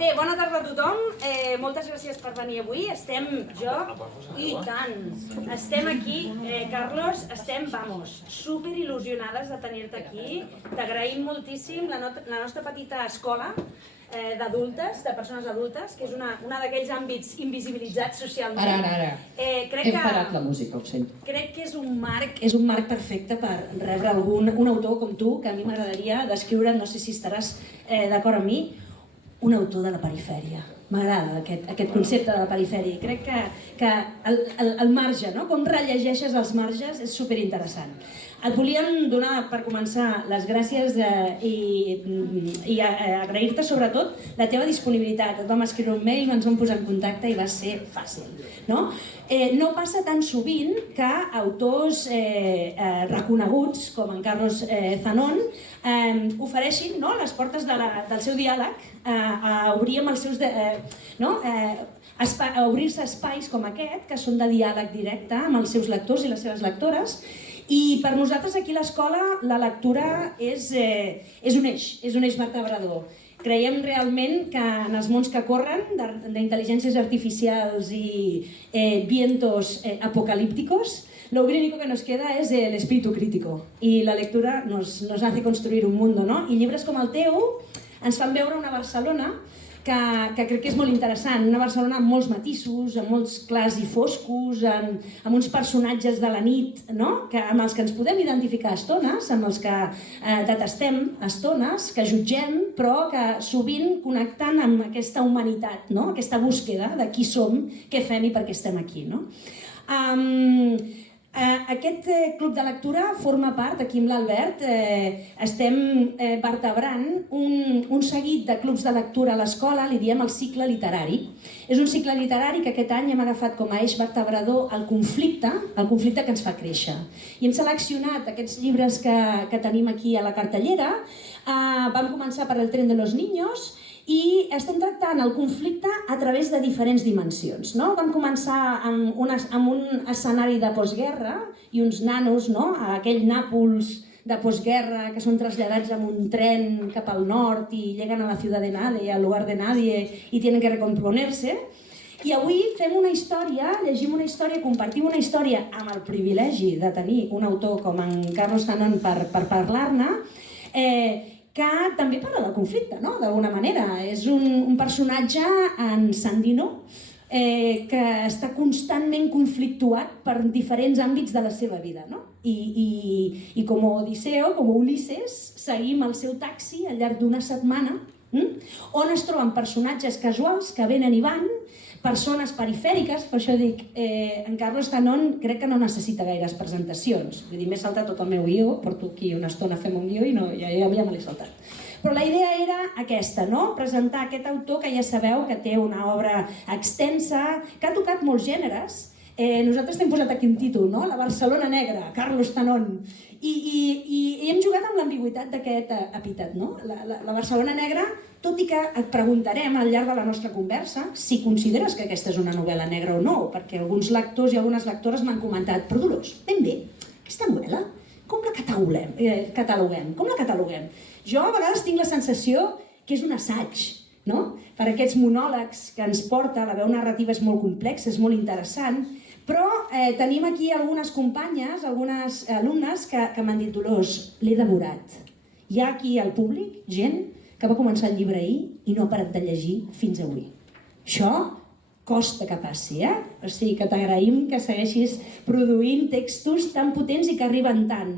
Bé, bona tarda a tothom. Moltes gràcies per venir avui. Estem jo i tant. Estem aquí, Carlos, vamos, super il·lusionades de tenir-te aquí. T'agraïm moltíssim la nostra petita escola d'adultes, de persones adultes, que és una d'aquells àmbits invisibilitzats socialment. Ara. Hem parat la música, ho sento. Crec que és un marc perfecte per rebre un autor com tu, que a mi m'agradaria descriure, no sé si estaràs d'acord amb mi, un autor de la perifèria. M'agrada aquest concepte de la perifèria. Crec que el marge, com rellegeixes els marges, és superinteressant. Et volíem donar, per començar, les gràcies i agrair-te sobretot la teva disponibilitat. Et vam escriure un mail, ens vam posar en contacte i va ser fàcil. No passa tan sovint que autors reconeguts, com en Carlos Zanon, ofereixin les portes del seu diàleg a obrir-se espais com aquest, que són de diàleg directe amb els seus lectors i les seves lectores. I per nosaltres aquí a l'escola la lectura és un eix vertebrador. Creiem realment que en els mons que corren d'intel·ligències artificials i vientos apocalípticos, lo único que nos queda es el espíritu crítico y la lectura nos hace construir un mundo, ¿no? I llibres com el teu ens fan veure una Barcelona que crec que és molt interessant, una Barcelona amb molts matisos, amb molts clars i foscos, amb uns personatges de la nit, amb els que ens podem identificar a estones, amb els que detestem a estones, que jutgem, però que sovint connecten amb aquesta humanitat, aquesta búsqueda de qui som, què fem i per què estem aquí. Aquest club de lectura forma part, aquí amb l'Albert, estem vertebrant un seguit de clubs de lectura a l'escola, li diem el cicle literari. És un cicle literari que aquest any hem agafat com a eix vertebrador el conflicte que ens fa créixer. I hem seleccionat aquests llibres que tenim aquí a la cartellera. Vam començar per El tren de los niños, i estem tractant el conflicte a través de diferents dimensions. Vam començar amb un escenari de postguerra i uns nanos, aquell Nàpols de postguerra que són traslladats amb un tren cap al nord i lleguen a la ciutat de nadie, al lugar de nadie i tenen que recomponer-se. I avui fem una història, llegim una història, compartim una història amb el privilegi de tenir un autor com en Carlos Zanon per parlar-ne, que també parla del conflicte, d'alguna manera. És un personatge, en Sandino, que està constantment conflictuat per diferents àmbits de la seva vida. I com Odisseo, com Ulisses, seguim el seu taxi al llarg d'una setmana, on es troben personatges casuals que venen i van, persones perifèriques, per això dic, en Carlos Zanon crec que no necessita gaires presentacions. Vull dir, m'he saltat tot el meu guió, porto aquí una estona fem un guió i ja me l'he saltat. Però la idea era aquesta, presentar aquest autor que ja sabeu que té una obra extensa, que ha tocat molts gèneres. Nosaltres t'hem posat aquí un títol, La Barcelona negra, Carlos Zanon. I hem jugat amb l'ambigüitat d'aquest epítet. La Barcelona negra, tot i que et preguntarem al llarg de la nostra conversa si consideres que aquesta és una novel·la negra o no, perquè alguns lectors i algunes lectores m'han comentat, però Dolors, ben bé, aquesta novel·la, com la cataloguem? Com la cataloguem? Jo a vegades tinc la sensació que és un assaig, per aquests monòlegs que ens porta, la veu narrativa és molt complexa, és molt interessant, però tenim aquí algunes companyes, algunes alumnes que m'han dit, Dolors, l'he devorat. Hi ha aquí al públic gent que va començar el llibre ahir i no ha parat de llegir fins avui. Això costa que passi, O sigui que t'agraïm que segueixis produint textos tan potents i que arriben tant,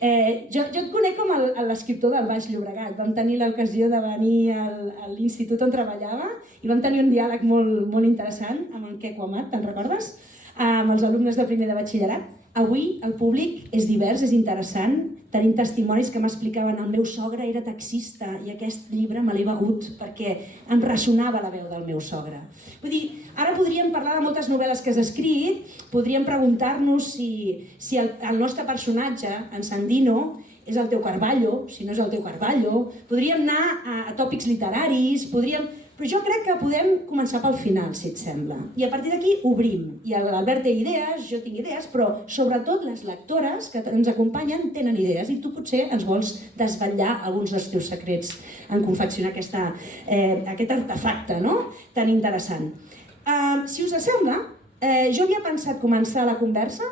Jo et conec com l'escriptor del Baix Llobregat. Vam tenir l'ocasió de venir a l'institut on treballava i vam tenir un diàleg molt interessant amb en Queco Amat, te'n recordes? Amb els alumnes de primer de batxillerat. Avui el públic és divers, és interessant. Tenim testimonis que m'explicaven el meu sogre era taxista i aquest llibre me l'he begut perquè em ressonava la veu del meu sogre. Vull dir, ara podríem parlar de moltes novel·les que has escrit, podríem preguntar-nos si el nostre personatge, en Sandino, és el teu Carballo, si no és el teu Carballo, podríem anar a tòpics literaris, Però jo crec que podem començar pel final, si et sembla. I a partir d'aquí obrim. I l'Albert té idees, jo tinc idees, però sobretot les lectores que ens acompanyen tenen idees i tu potser ens vols desvetllar alguns dels teus secrets en confeccionar aquest artefacte, no? Tan interessant. Si us sembla, jo havia pensat començar la conversa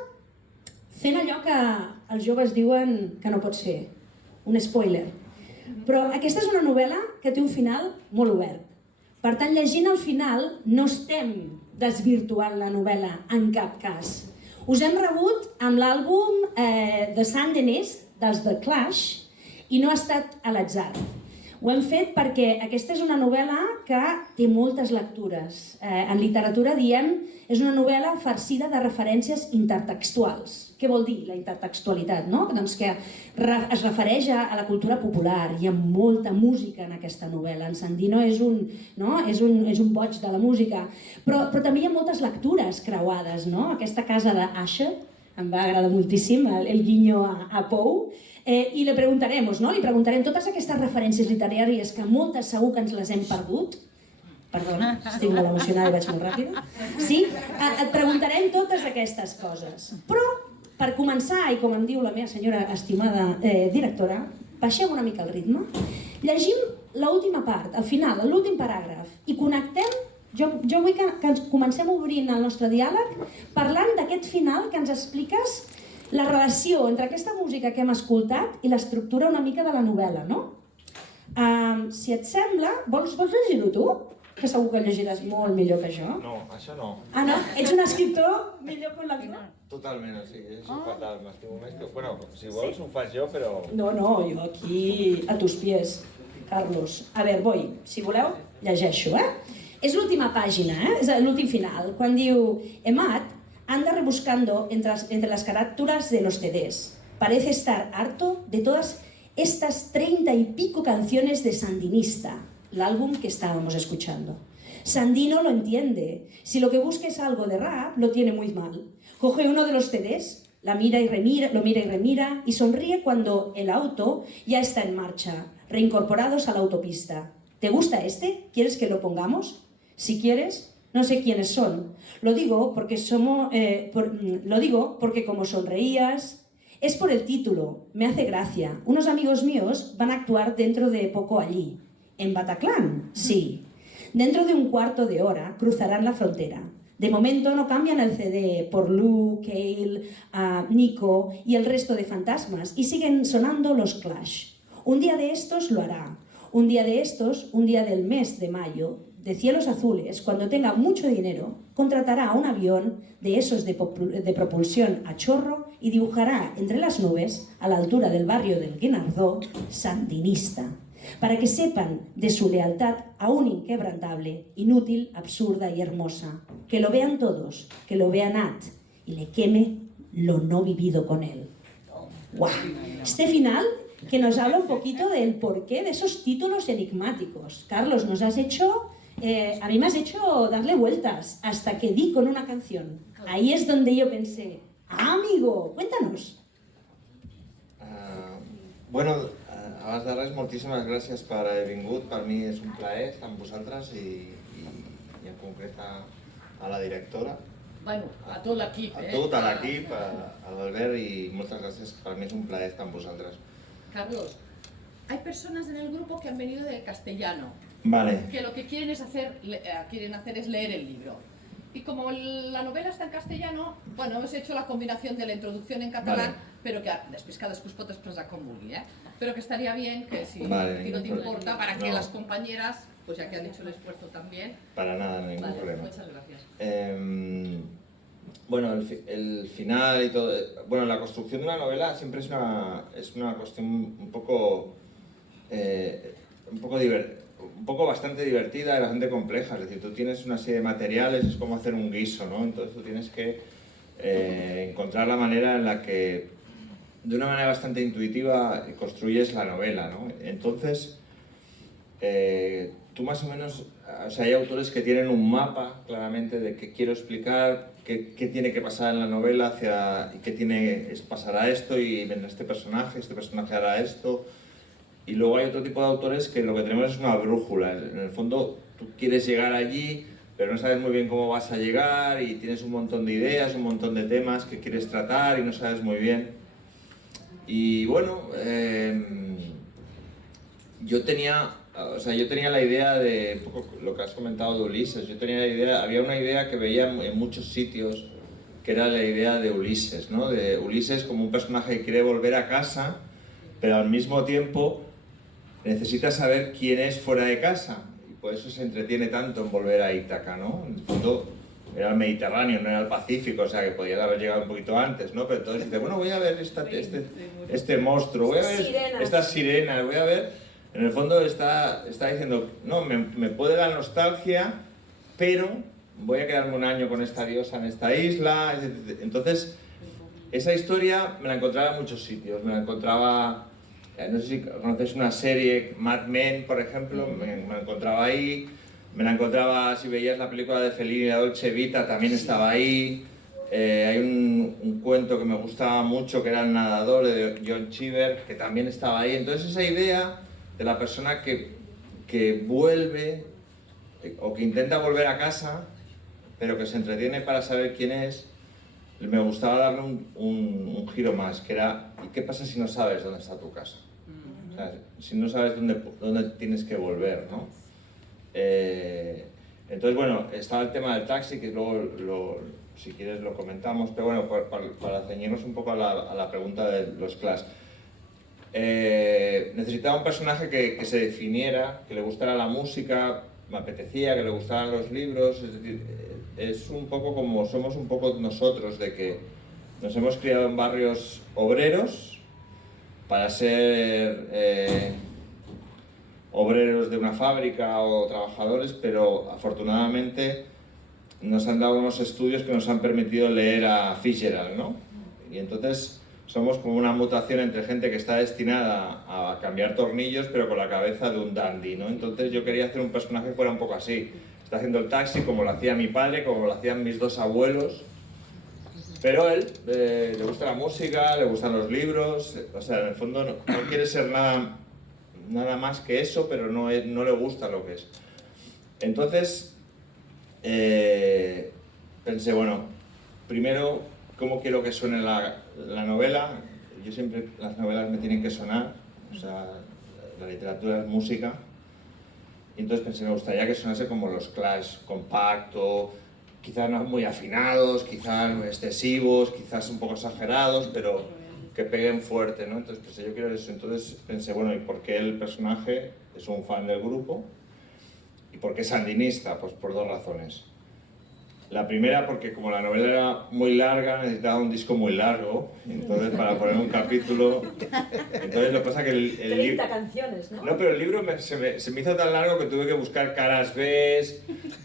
fent allò que els joves diuen que no pots fer, un spoiler. Però aquesta és una novel·la que té un final molt obert. Per tant, llegint el final, no estem desvirtuant la novel·la en cap cas. Us hem rebut amb l'àlbum The Sand and East dels The Clash i no ha estat a l'atzar. Ho hem fet perquè aquesta és una novel·la que té moltes lectures. En literatura diem és una novel·la farcida de referències intertextuals. Què vol dir la intertextualitat? Doncs que es refereix a la cultura popular. Hi ha molta música en aquesta novel·la. En Sandino és un boig de la música. Però també hi ha moltes lectures creuades. Aquesta casa d'Asher em va agradar moltíssim, el guinyo a Poe. I li preguntarem totes aquestes referències literàries que moltes segur que ens les hem perdut. Perdona, estic molt emocionada i vaig molt ràpida. Sí, et preguntarem totes aquestes coses. Però, per començar, i com em diu la meva senyora estimada directora, baixem una mica el ritme, llegim l'última part, al final, l'últim paràgraf, i connectem. Jo vull que comencem obrint el nostre diàleg parlant d'aquest final que ens expliques la relació entre aquesta música que hem escoltat i l'estructura una mica de la novel·la, no? Si et sembla, vols llegir-ho tu? Que segur que llegiràs molt millor que jo. No, això no. Ah, no? Ets un escriptor millor que un lector? Totalment, o sigui, és fatal, m'estimo més que... Bueno, si vols ho faig jo, però... No, jo aquí a tus pies, Carlos. A veure, si voleu, llegeixo, És l'última pàgina, és l'últim final, quan diu Emad anda rebuscando entre las carátulas de los CDs. Parece estar harto de todas estas 30 y pico canciones de Sandinista, el álbum que estábamos escuchando. Sandino lo entiende. Si lo que busca es algo de rap, lo tiene muy mal. Coge uno de los CDs, lo mira y remira y sonríe cuando el auto ya está en marcha, reincorporados a la autopista. ¿Te gusta este? ¿Quieres que lo pongamos? Si quieres, no sé quiénes son. Lo digo porque como sonreías... Es por el título, me hace gracia. Unos amigos míos van a actuar dentro de poco allí. ¿En Bataclan? Sí. Dentro de un cuarto de hora cruzarán la frontera. De momento no cambian el CD por Lou, Cale, Nico y el resto de fantasmas y siguen sonando los Clash. Un día de estos lo hará. Un día de estos, un día del mes de mayo, de cielos azules, cuando tenga mucho dinero, contratará un avión de esos de propulsión a chorro y dibujará entre las nubes, a la altura del barrio del Guinardó, Sandinista, para que sepan de su lealtad aún inquebrantable, inútil, absurda y hermosa. Que lo vean todos, que lo vea Nat y le queme lo no vivido con él. ¡Guau! Este final que nos habla un poquito del porqué de esos títulos enigmáticos. Carlos, nos has hecho... a mí me has hecho darle vueltas hasta que di con una canción. Ahí es donde yo pensé, amigo, cuéntanos. Abans de res, moltíssimes gràcies per haver vingut. Per mi és un plaer estar amb vosaltres i en concret a la directora. Bueno, a tot l'equip. A tot l'equip, a l'Albert, i moltes gràcies. Per mi és un plaer estar amb vosaltres. Carlos, hay personas en el grupo que han venido de castellano. Vale. Que lo que quieren hacer es leer el libro. Y como la novela está en castellano, bueno, hemos hecho la combinación de la introducción en catalán, pero que després cadascú es pot expressar com vulgui, pero que estaría bien que si a ti no te importa, para que las compañeras, pues ya que han hecho el esfuerzo también... Para nada, ningún problema. Muchas gracias. Bueno, el final y todo... Bueno, la construcción de una novela siempre es una cuestión un poco bastante divertida y bastante compleja. Es decir, tú tienes una serie de materiales, es como hacer un guiso, ¿no? Entonces tú tienes que encontrar la manera en la que, de una manera bastante intuitiva, construyes la novela, ¿no? Entonces, tú más o menos... O sea, hay autores que tienen un mapa, claramente, de qué quiero explicar, qué tiene que pasar en la novela, y pasará esto, y vendrá este personaje hará esto... Y luego hay otro tipo de autores que lo que tenemos es una brújula. En el fondo, tú quieres llegar allí, pero no sabes muy bien cómo vas a llegar y tienes un montón de ideas, un montón de temas que quieres tratar y no sabes muy bien. Y bueno, yo tenía la idea de, un poco lo que has comentado de Ulises, había una idea que veía en muchos sitios, que era la idea de Ulises, ¿no? De Ulises como un personaje que quiere volver a casa, pero al mismo tiempo necesita saber quién es fuera de casa, y por eso se entretiene tanto en volver a Ítaca, ¿no? En el fondo era el Mediterráneo, no era el Pacífico, o sea que podía haber llegado un poquito antes, ¿no? Pero entonces dice, bueno, voy a ver este monstruo, voy a ver estas sirenas, voy a ver... En el fondo está diciendo, no, me puede dar nostalgia, pero voy a quedarme un año con esta diosa en esta isla. Entonces, esa historia me la encontraba en muchos sitios. Me la encontraba, no sé si conocéis una serie, Mad Men, por ejemplo, me la encontraba ahí. Me la encontraba, si veías la película de Fellini, La Dolce Vita, también estaba ahí. Hay un cuento que me gustaba mucho, que era El nadador, de John Cheever, que también estaba ahí. Entonces esa idea de la persona que vuelve, o que intenta volver a casa, pero que se entretiene para saber quién es, me gustaba darle un giro más, que era, ¿y qué pasa si no sabes dónde está tu casa? O sea, si no sabes dónde tienes que volver, ¿no? Entonces, bueno, estaba el tema del taxi, que luego, si quieres, lo comentamos, pero bueno, para ceñirnos un poco a la pregunta de los Clash. Necesitaba un personaje que se definiera, que le gustara la música, me apetecía, que le gustaran los libros, es decir, es un poco como somos un poco nosotros, de que nos hemos criado en barrios obreros para ser obreros de una fábrica o trabajadores, pero afortunadamente nos han dado unos estudios que nos han permitido leer a Fitzgerald, ¿no? Y entonces somos como una mutación entre gente que está destinada a cambiar tornillos, pero con la cabeza de un dandy, ¿no? Entonces yo quería hacer un personaje que fuera un poco así. Está haciendo el taxi como lo hacía mi padre, como lo hacían mis dos abuelos. Pero él le gusta la música, le gustan los libros, o sea, en el fondo no quiere ser nada más que eso, pero no le gusta lo que es. Entonces pensé, bueno, primero, ¿cómo quiero que suene la novela? Yo siempre, las novelas me tienen que sonar, o sea, la literatura es música. Y entonces pensé, me gustaría que sonase como los Clash, compacto, quizás no muy afinados, quizás excesivos, quizás un poco exagerados, pero que peguen fuerte, ¿no? Entonces pensé, yo quiero eso. Entonces pensé, bueno, ¿y por qué el personaje es un fan del grupo? ¿Y por qué es sandinista? Pues por dos razones. La primera, porque como la novela era muy larga, necesitaba un disco muy largo, entonces para poner un capítulo... Entonces lo que pasa es que el 30 canciones, ¿no? No, pero el libro se me hizo tan largo que tuve que buscar caras B,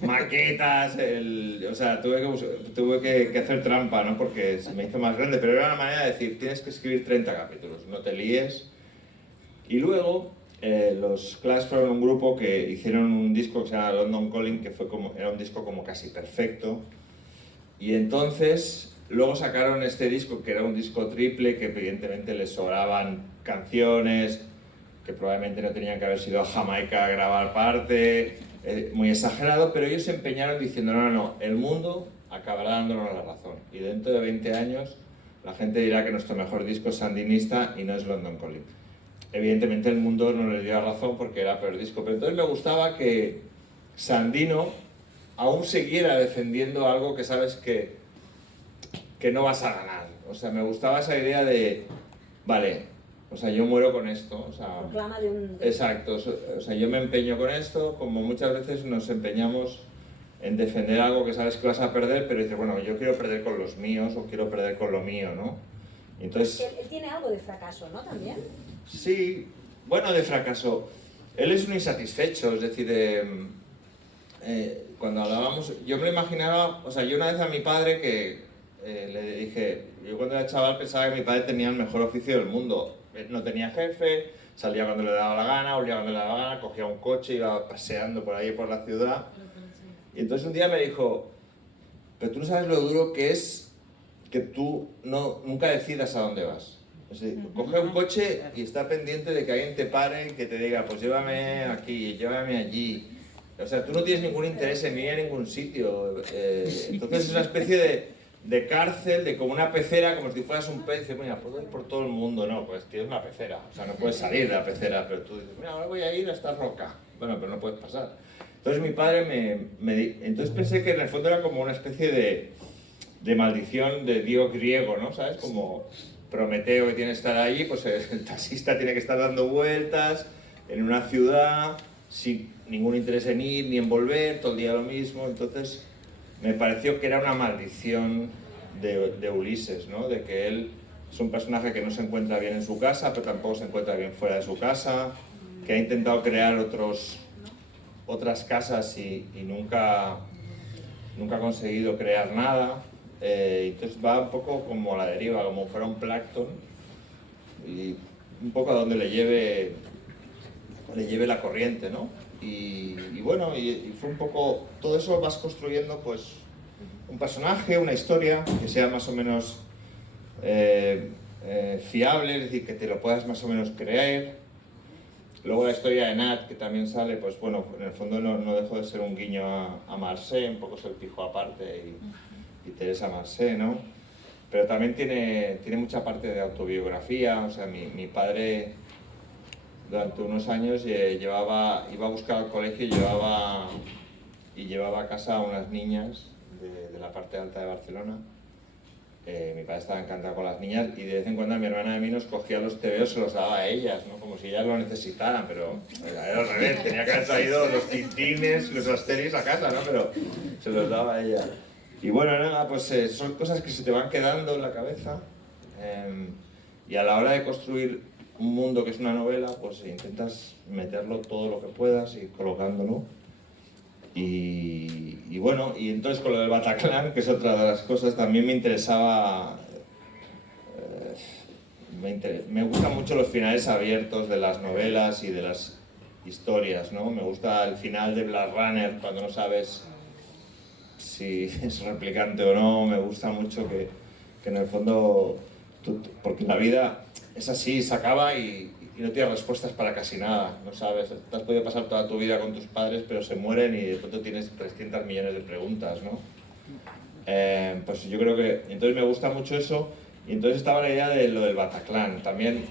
maquetas, o sea, tuve que hacer trampa, ¿no? Porque se me hizo más grande, pero era una manera de decir, tienes que escribir 30 capítulos, no te líes. Y luego... los Clash fueron un grupo que hicieron un disco que se llama London Calling, que era un disco como casi perfecto. Y entonces, luego sacaron este disco, que era un disco triple, que evidentemente les sobraban canciones, que probablemente no tenían que haber sido a Jamaica a grabar parte, muy exagerado, pero ellos se empeñaron diciendo, no, el mundo acabará dándonos la razón. Y dentro de 20 años, la gente dirá que nuestro mejor disco es sandinista y no es London Calling. Evidentemente el mundo no le dio razón porque era peor disco, pero entonces me gustaba que Sandino aún siguiera defendiendo algo que sabes que no vas a ganar. O sea, me gustaba esa idea de, vale, o sea, yo muero con esto. O sea, proclama de un... Exacto, o sea, yo me empeño con esto, como muchas veces nos empeñamos en defender algo que sabes que vas a perder, pero dices, bueno, yo quiero perder con los míos o quiero perder con lo mío, ¿no? Entonces, él tiene algo de fracaso, ¿no? También. Sí, bueno, de fracaso. Él es un insatisfecho, es decir, cuando hablábamos, yo me lo imaginaba, o sea, yo una vez a mi padre que le dije, yo cuando era chaval pensaba que mi padre tenía el mejor oficio del mundo. Él no tenía jefe, salía cuando le daba la gana, volvía cuando le daba la gana, cogía un coche, iba paseando por ahí por la ciudad. Y entonces un día me dijo, pero tú no sabes lo duro que es que tú nunca decidas a dónde vas. Es decir, coge un coche y está pendiente de que alguien te pare y que te diga, pues llévame aquí, llévame allí. O sea, tú no tienes ningún interés en ir a ningún sitio. Entonces es una especie de cárcel, de como una pecera, como si fueras un pez. Dices, mira, puedo ir por todo el mundo. No, pues tienes una pecera. O sea, no puedes salir de la pecera, pero tú dices, mira, ahora voy a ir a esta roca. Bueno, pero no puedes pasar. Entonces mi padre entonces pensé que en el fondo era como una especie de maldición de dios griego, ¿no? ¿Sabes? Como Prometeo que tiene que estar allí, pues el taxista tiene que estar dando vueltas en una ciudad sin ningún interés en ir ni en volver, todo el día lo mismo. Entonces me pareció que era una maldición de Ulises, ¿no? De que él es un personaje que no se encuentra bien en su casa, pero tampoco se encuentra bien fuera de su casa, que ha intentado crear otras casas y nunca ha conseguido crear nada. Entonces va un poco como a la deriva, como fuera un plancton, y un poco a donde le lleve la corriente, ¿no? Y bueno, y fue un poco, todo eso vas construyendo pues un personaje, una historia que sea más o menos fiable, es decir, que te lo puedas más o menos creer. Luego la historia de Nat, que también sale, pues bueno, en el fondo no dejó de ser un guiño a Marseille, un poco es el pijo aparte y Teresa Marseille, ¿no? Pero también tiene mucha parte de autobiografía. O sea, mi padre durante unos años iba a buscar al colegio y llevaba a casa a unas niñas de la parte alta de Barcelona. Mi padre estaba encantado con las niñas y de vez en cuando mi hermana de mí nos cogía los tebeos y se los daba a ellas, ¿no? Como si ellas lo necesitaran, pero era al revés, tenía que haber traído los tintines, los asteris a casa, ¿no? Pero se los daba a ella. Y bueno, nada, pues son cosas que se te van quedando en la cabeza, y a la hora de construir un mundo que es una novela, pues intentas meterlo todo lo que puedas y colocándolo. Y bueno, y entonces con lo del Bataclan, que es otra de las cosas, también me interesaba. Me gustan mucho los finales abiertos de las novelas y de las historias, ¿no? Me gusta el final de Blade Runner, cuando no sabes si es replicante o no. Me gusta mucho que en el fondo, porque la vida es así, se acaba y no tienes respuestas para casi nada, no sabes. Te has podido pasar toda tu vida con tus padres, pero se mueren y de pronto tienes 300 millones de preguntas, ¿no? Pues yo creo que... Entonces me gusta mucho eso, y entonces estaba la idea de lo del Bataclan. También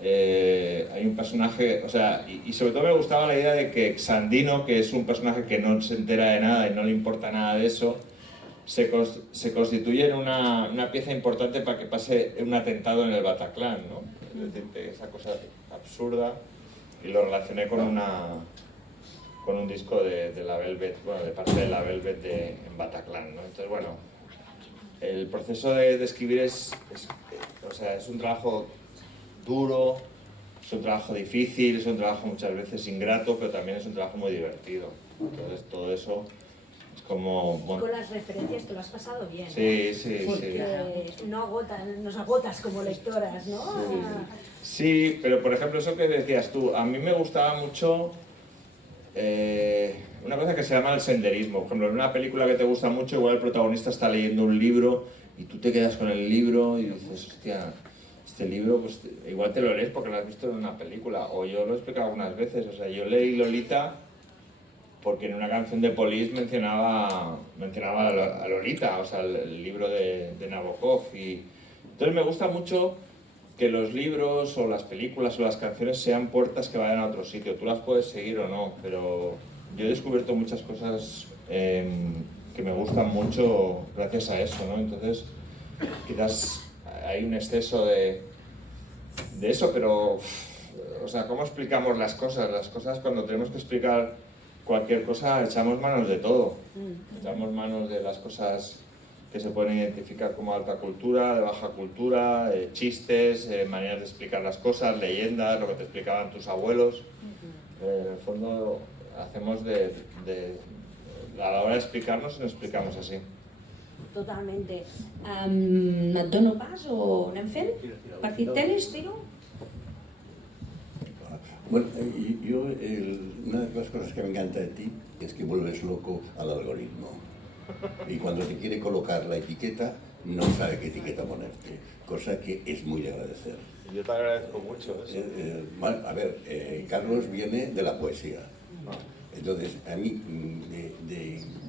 hay un personaje, o sea, y sobre todo me gustaba la idea de que Sandino, que es un personaje que no se entera de nada y no le importa nada de eso, se constituye en una pieza importante para que pase un atentado en el Bataclan, ¿no? Es decir, esa cosa absurda, y lo relacioné con un disco de la Velvet, bueno, de parte de la Velvet en Bataclan, ¿no? Entonces, bueno, el proceso de escribir es un trabajo duro, es un trabajo difícil, es un trabajo muchas veces ingrato, pero también es un trabajo muy divertido. Entonces, todo eso es como... Bueno, con las referencias te lo has pasado bien. sí, sí, porque nos agotas como lectoras, ¿no? Sí, pero por ejemplo, eso que decías tú, a mí me gustaba mucho una cosa que se llama el senderismo. Por ejemplo, en una película que te gusta mucho, igual el protagonista está leyendo un libro y tú te quedas con el libro y dices, hostia, este libro, pues igual te lo lees porque lo has visto en una película. O yo lo he explicado algunas veces, o sea, yo leí Lolita porque en una canción de Police mencionaba a Lolita, o sea, el libro de Nabokov. Y entonces me gusta mucho que los libros o las películas o las canciones sean puertas que vayan a otro sitio. Tú las puedes seguir o no, pero yo he descubierto muchas cosas que me gustan mucho gracias a eso, ¿no? Entonces, quizás hay un exceso de eso, pero, o sea, ¿cómo explicamos las cosas? Las cosas, cuando tenemos que explicar cualquier cosa, echamos manos de todo. Echamos manos de las cosas que se pueden identificar como alta cultura, de baja cultura, chistes, maneras de explicar las cosas, leyendas, lo que te explicaban tus abuelos. En el fondo, hacemos a la hora de explicarnos, nos explicamos así. Totalmente. Et dono pas o anem fent? Partit tenis, tiro? Bueno, una de las cosas que me encanta de ti es que vuelves loco al algoritmo. Y cuando te quiere colocar la etiqueta, no sabe qué etiqueta ponerte, cosa que es muy de agradecer. Yo te agradezco mucho eso. A ver, Carlos viene de la poesía. Entonces, a mí,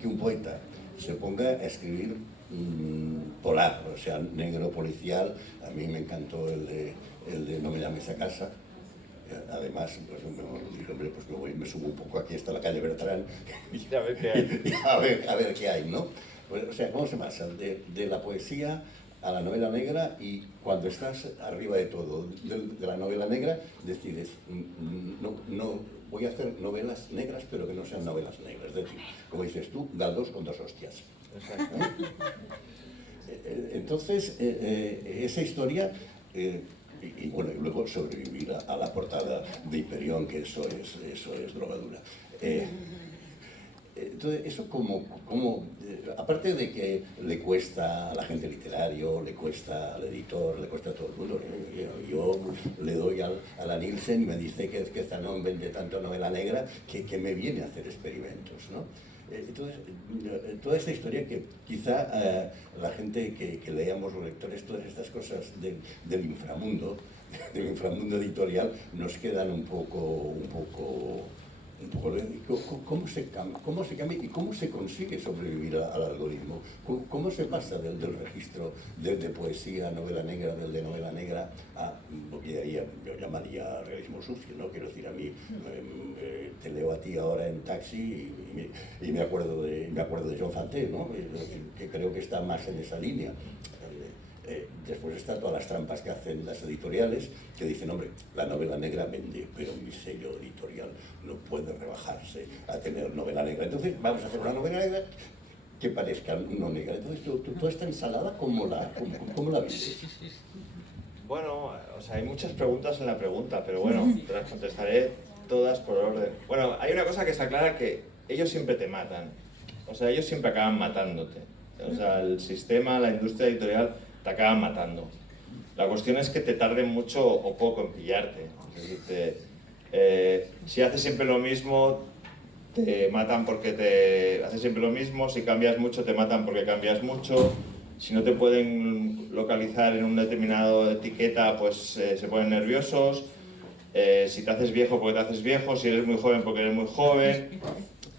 que un poeta se ponga a escribir polar, o sea, negro policial, a mí me encantó el de No me llames a casa. Además, pues, dije, hombre, pues me subo un poco aquí hasta la calle Bertrán Y a ver qué hay. y a ver qué hay, ¿no? Pues, o sea, ¿cómo se pasa? De la poesía a la novela negra, y cuando estás arriba de todo, de la novela negra, decides, no voy a hacer novelas negras, pero que no sean novelas negras. Es decir, como dices tú, Galdós con 2 hostias. Exacto. Entonces, esa historia, y bueno, y luego sobrevivir a la portada de Hiperión, que eso es drogadura. Entonces, eso aparte de que le cuesta al agente literario, le cuesta al editor, le cuesta a todo el mundo, yo le doy a la Nielsen y me dice que Zanón vende tanto novela negra que me viene a hacer experimentos, ¿no? Entonces, toda esta historia que quizá la gente que leamos, los lectores, todas estas cosas del inframundo editorial, nos quedan un poco ¿cómo se cambia y cómo se consigue sobrevivir al algoritmo? ¿Cómo se pasa del registro de poesía, novela negra, del de novela negra, a lo que yo llamaría realismo sucio, ¿no? Quiero decir, a mí te leo a ti ahora en taxi y me acuerdo de John Fante, ¿no? Que creo que está más en esa línea. Después están todas las trampas que hacen las editoriales, que dicen, hombre, la novela negra vende, pero mi sello editorial no puede rebajarse a tener novela negra. Entonces vamos a hacer una novela negra que parezca no negra. Entonces, toda esta ensalada, ¿cómo la ves? Bueno, o sea, hay muchas preguntas en la pregunta, pero bueno, te las contestaré todas por orden. Bueno, hay una cosa que está clara, que ellos siempre te matan. O sea, ellos siempre acaban matándote. O sea, el sistema, la industria editorial te acaban matando. La cuestión es que te tarden mucho o poco en pillarte. Es decir, si haces siempre lo mismo, te matan porque te haces siempre lo mismo. Si cambias mucho, te matan porque cambias mucho. Si no te pueden localizar en una determinada etiqueta, pues se ponen nerviosos. Si te haces viejo, porque te haces viejo. Si eres muy joven, porque eres muy joven.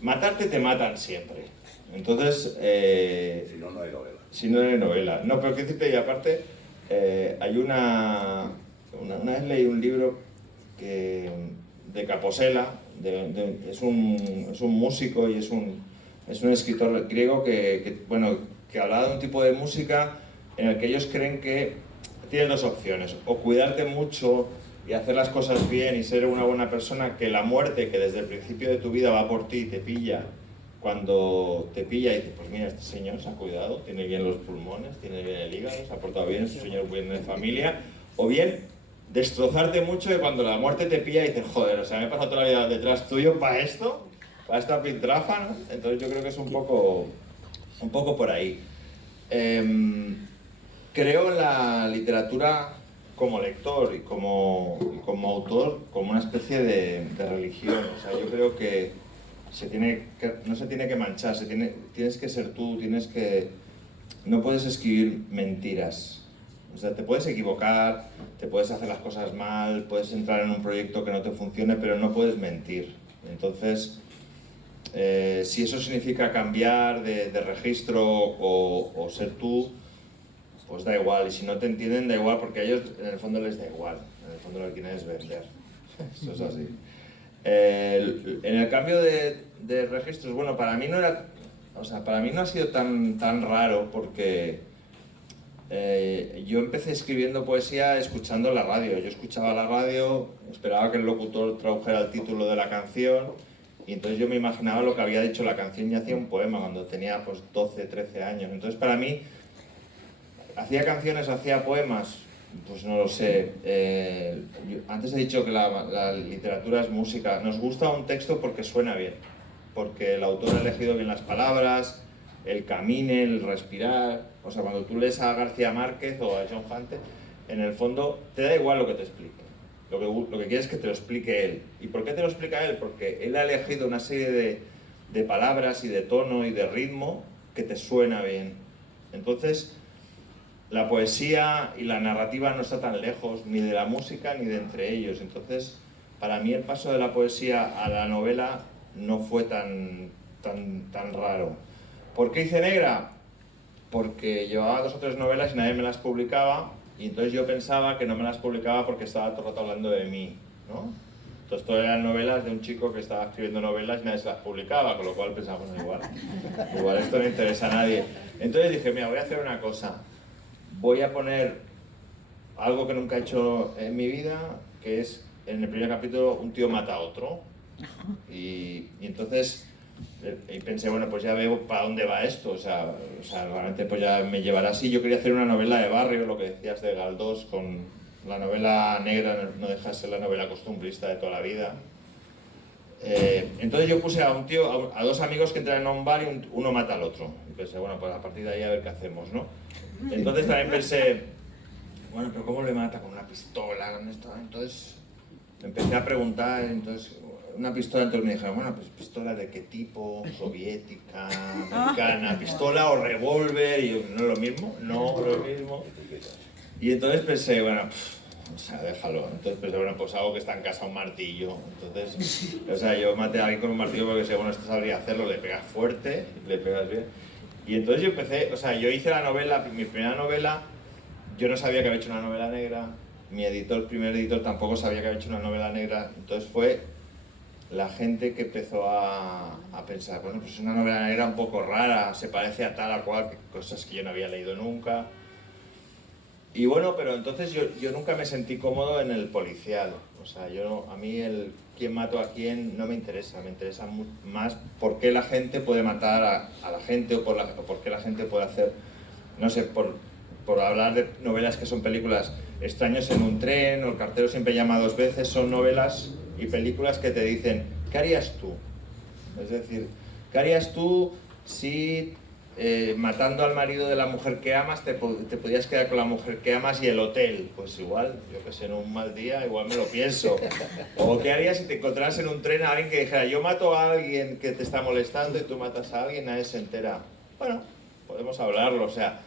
Matarte te matan siempre. Entonces... si no, no hay novela. Si no hay novela. No, pero qué decirte, y aparte, hay una vez leí un libro de Caposela, es un músico y es un escritor griego que hablaba de un tipo de música en el que ellos creen que tienes 2 opciones: o cuidarte mucho y hacer las cosas bien y ser una buena persona, que la muerte, que desde el principio de tu vida va por ti y te pilla, cuando te pilla y dices, pues mira, este señor se ha cuidado, tiene bien los pulmones, tiene bien el hígado, se ha portado bien, este señor viene de familia. O bien, destrozarte mucho y cuando la muerte te pilla y dices, joder, o sea, me he pasado toda la vida detrás tuyo para esto, para esta piltrafa, ¿no? Entonces yo creo que es un poco por ahí. Creo en la literatura como lector y como autor como una especie de religión. O sea, yo creo que no se tiene que manchar, tienes que ser tú, no puedes escribir mentiras. O sea, te puedes equivocar, te puedes hacer las cosas mal, puedes entrar en un proyecto que no te funcione, pero no puedes mentir. Entonces, si eso significa cambiar de registro o ser tú, pues da igual. Y si no te entienden, da igual, porque a ellos en el fondo les da igual. En el fondo lo que quieren es vender. Eso es así. En el cambio de registros, bueno, para mí no ha sido tan raro, porque yo empecé escribiendo poesía escuchando la radio. Yo escuchaba la radio, esperaba que el locutor tradujera el título de la canción, y entonces yo me imaginaba lo que había dicho la canción y hacía un poema cuando tenía pues 12, 13 años. Entonces para mí, hacía canciones, hacía poemas, pues no lo sé. Antes he dicho que la literatura es música. Nos gusta un texto porque suena bien, porque el autor ha elegido bien las palabras, el camine, el respirar. O sea, cuando tú lees a García Márquez o a John Fante, en el fondo te da igual lo que te explique. Lo que quieres es que te lo explique él. ¿Y por qué te lo explica él? Porque él ha elegido una serie de palabras y de tono y de ritmo que te suena bien. Entonces, la poesía y la narrativa no está tan lejos ni de la música ni de entre ellos. Entonces, para mí el paso de la poesía a la novela no fue tan raro. ¿Por qué hice negra? Porque llevaba 2 o 3 novelas y nadie me las publicaba, y entonces yo pensaba que no me las publicaba porque estaba todo el rato hablando de mí, ¿no? Entonces todas eran novelas de un chico que estaba escribiendo novelas y nadie se las publicaba, con lo cual pensaba, bueno, igual esto no interesa a nadie. Entonces dije, mira, voy a hacer una cosa, voy a poner algo que nunca he hecho en mi vida, que es, en el primer capítulo, un tío mata a otro, y entonces y pensé, bueno, pues ya veo para dónde va esto, o sea, realmente pues ya me llevará así. Yo quería hacer una novela de barrio, lo que decías de Galdós, con la novela negra, no deja de ser la novela costumbrista de toda la vida. Entonces yo puse a un tío, a 2 amigos que entran a un bar y uno mata al otro. Y pensé, bueno, pues a partir de ahí a ver qué hacemos, ¿no? Entonces también pensé, bueno, pero ¿cómo le mata? ¿Con una pistola? ¿Con esto? Entonces empecé a preguntar, entonces una pistola, entonces me dijeron, bueno, pues pistola de qué tipo, soviética, americana, pistola o revólver, y yo, ¿no es lo mismo? No, no es lo mismo. Y entonces pensé, bueno, o sea, déjalo. Entonces pensé, bueno, pues algo que está en casa, un martillo. Entonces, o sea, yo maté a alguien con un martillo porque sé, bueno, esto sabría hacerlo, le pegas fuerte, le pegas bien. Y entonces yo empecé, o sea, yo hice la novela, mi primera novela, yo no sabía que había hecho una novela negra, mi primer editor tampoco sabía que había hecho una novela negra, entonces fue la gente que empezó a pensar, bueno, pues es una novela negra un poco rara, se parece a tal a cual, cosas que yo no había leído nunca. Y bueno, pero entonces yo nunca me sentí cómodo en el policial, o sea, a mí el quién mató a quién no me interesa más por qué la gente puede matar a la gente o por qué la gente puede hacer, no sé, por hablar de novelas que son películas, Extraños en un tren o El cartero siempre llama 2 veces, son novelas y películas que te dicen, ¿qué harías tú? Es decir, ¿qué harías tú si matando al marido de la mujer que amas te podías quedar con la mujer que amas y el hotel? Pues igual, yo que sé, en un mal día igual me lo pienso. O ¿qué harías si te encontraras en un tren a alguien que dijera, yo mato a alguien que te está molestando y tú matas a alguien, nadie se entera? Bueno, podemos hablarlo, o sea,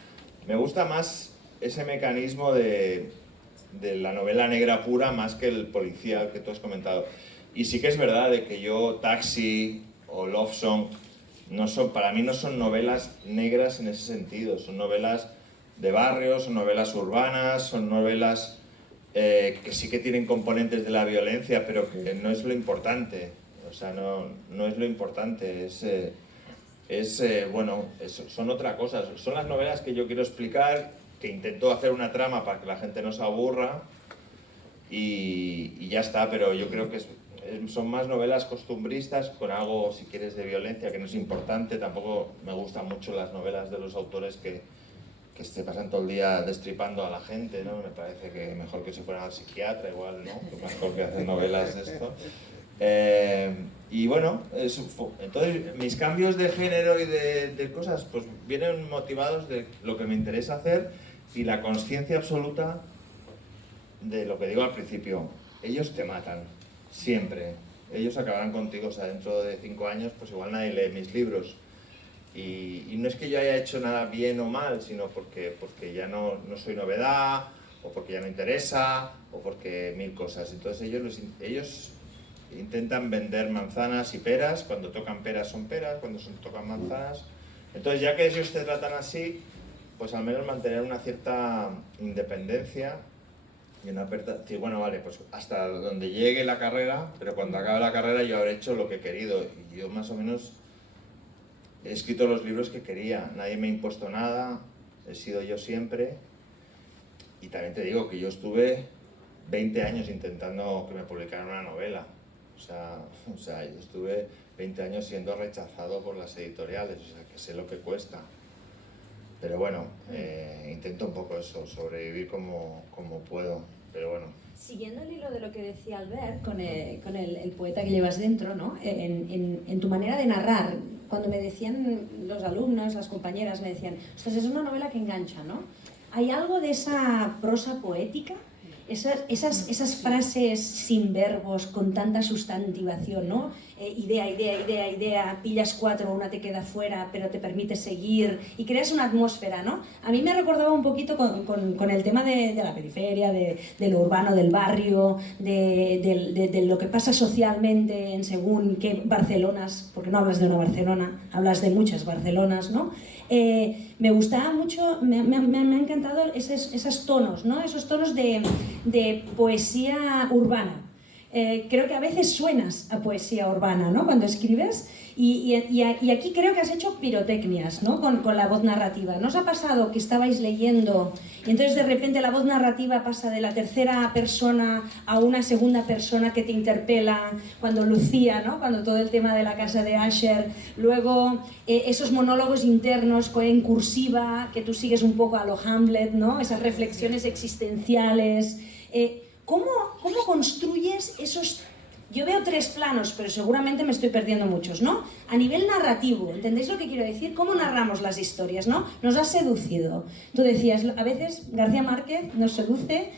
me gusta más ese mecanismo de la novela negra pura más que el policial que tú has comentado. Y sí que es verdad de que yo, Taxi o Love Song, para mí no son novelas negras en ese sentido, son novelas de barrio, son novelas urbanas, son novelas que sí que tienen componentes de la violencia, pero que no es lo importante, o sea, no es lo importante, son otra cosa, son las novelas que yo quiero explicar, que intento hacer una trama para que la gente no se aburra y ya está, pero yo creo que son más novelas costumbristas con algo, si quieres, de violencia, que no es importante. Tampoco me gustan mucho las novelas de los autores que se pasan todo el día destripando a la gente, ¿no? Me parece que mejor que se fueran al psiquiatra, igual, ¿no? Que mejor que hacer novelas de esto. Y bueno, entonces mis cambios de género y de cosas pues vienen motivados de lo que me interesa hacer y la consciencia absoluta de lo que digo al principio. Ellos te matan, siempre. Ellos acabarán contigo, o sea, dentro de 5 años pues igual nadie lee mis libros. Y no es que yo haya hecho nada bien o mal, sino porque ya no soy novedad, o porque ya no interesa, o porque 1000 cosas. Entonces ellos intentan vender manzanas y peras, cuando tocan peras son peras, cuando tocan manzanas. Entonces ya que ellos te tratan así, pues al menos mantener una cierta independencia y una decir, bueno, vale, pues hasta donde llegue la carrera, pero cuando acabe la carrera yo habré hecho lo que he querido. Y yo más o menos he escrito los libros que quería, nadie me ha impuesto nada, he sido yo siempre. Y también te digo que yo estuve 20 años intentando que me publicaran una novela. O sea, yo estuve 20 años siendo rechazado por las editoriales, o sea, que sé lo que cuesta. Pero bueno, intento un poco eso, sobrevivir como puedo, pero bueno. Siguiendo el hilo de lo que decía Albert, con el poeta que llevas dentro, ¿no? En tu manera de narrar, cuando me decían los alumnos, las compañeras, me decían, ostras, es una novela que engancha, ¿no? ¿Hay algo de esa prosa poética esas frases sin verbos, con tanta sustantivación, ¿no? Idea, idea, idea, idea, pillas 4, una te queda fuera, pero te permite seguir y creas una atmósfera, ¿no? A mí me recordaba un poquito con el tema de la periferia, de lo urbano, del barrio, de lo que pasa socialmente en según qué Barcelonas, porque no hablas de una Barcelona, hablas de muchas Barcelonas, ¿no? Me gustaba mucho, me ha encantado esos tonos, ¿no? Esos tonos de poesía urbana. Creo que a veces suenas a poesía urbana, ¿no? Cuando escribes, y aquí creo que has hecho pirotecnias, ¿no? Con la voz narrativa. ¿No os ha pasado que estabais leyendo y entonces de repente la voz narrativa pasa de la tercera persona a una segunda persona que te interpela, cuando Lucía, ¿no? Cuando todo el tema de la casa de Asher, luego esos monólogos internos en cursiva, que tú sigues un poco a lo Hamlet, ¿no? Esas reflexiones existenciales. ¿Cómo construyes esos...? Yo veo 3 planos, pero seguramente me estoy perdiendo muchos, ¿no? A nivel narrativo, ¿entendéis lo que quiero decir? ¿Cómo narramos las historias, no? Nos has seducido. Tú decías, a veces García Márquez nos seduce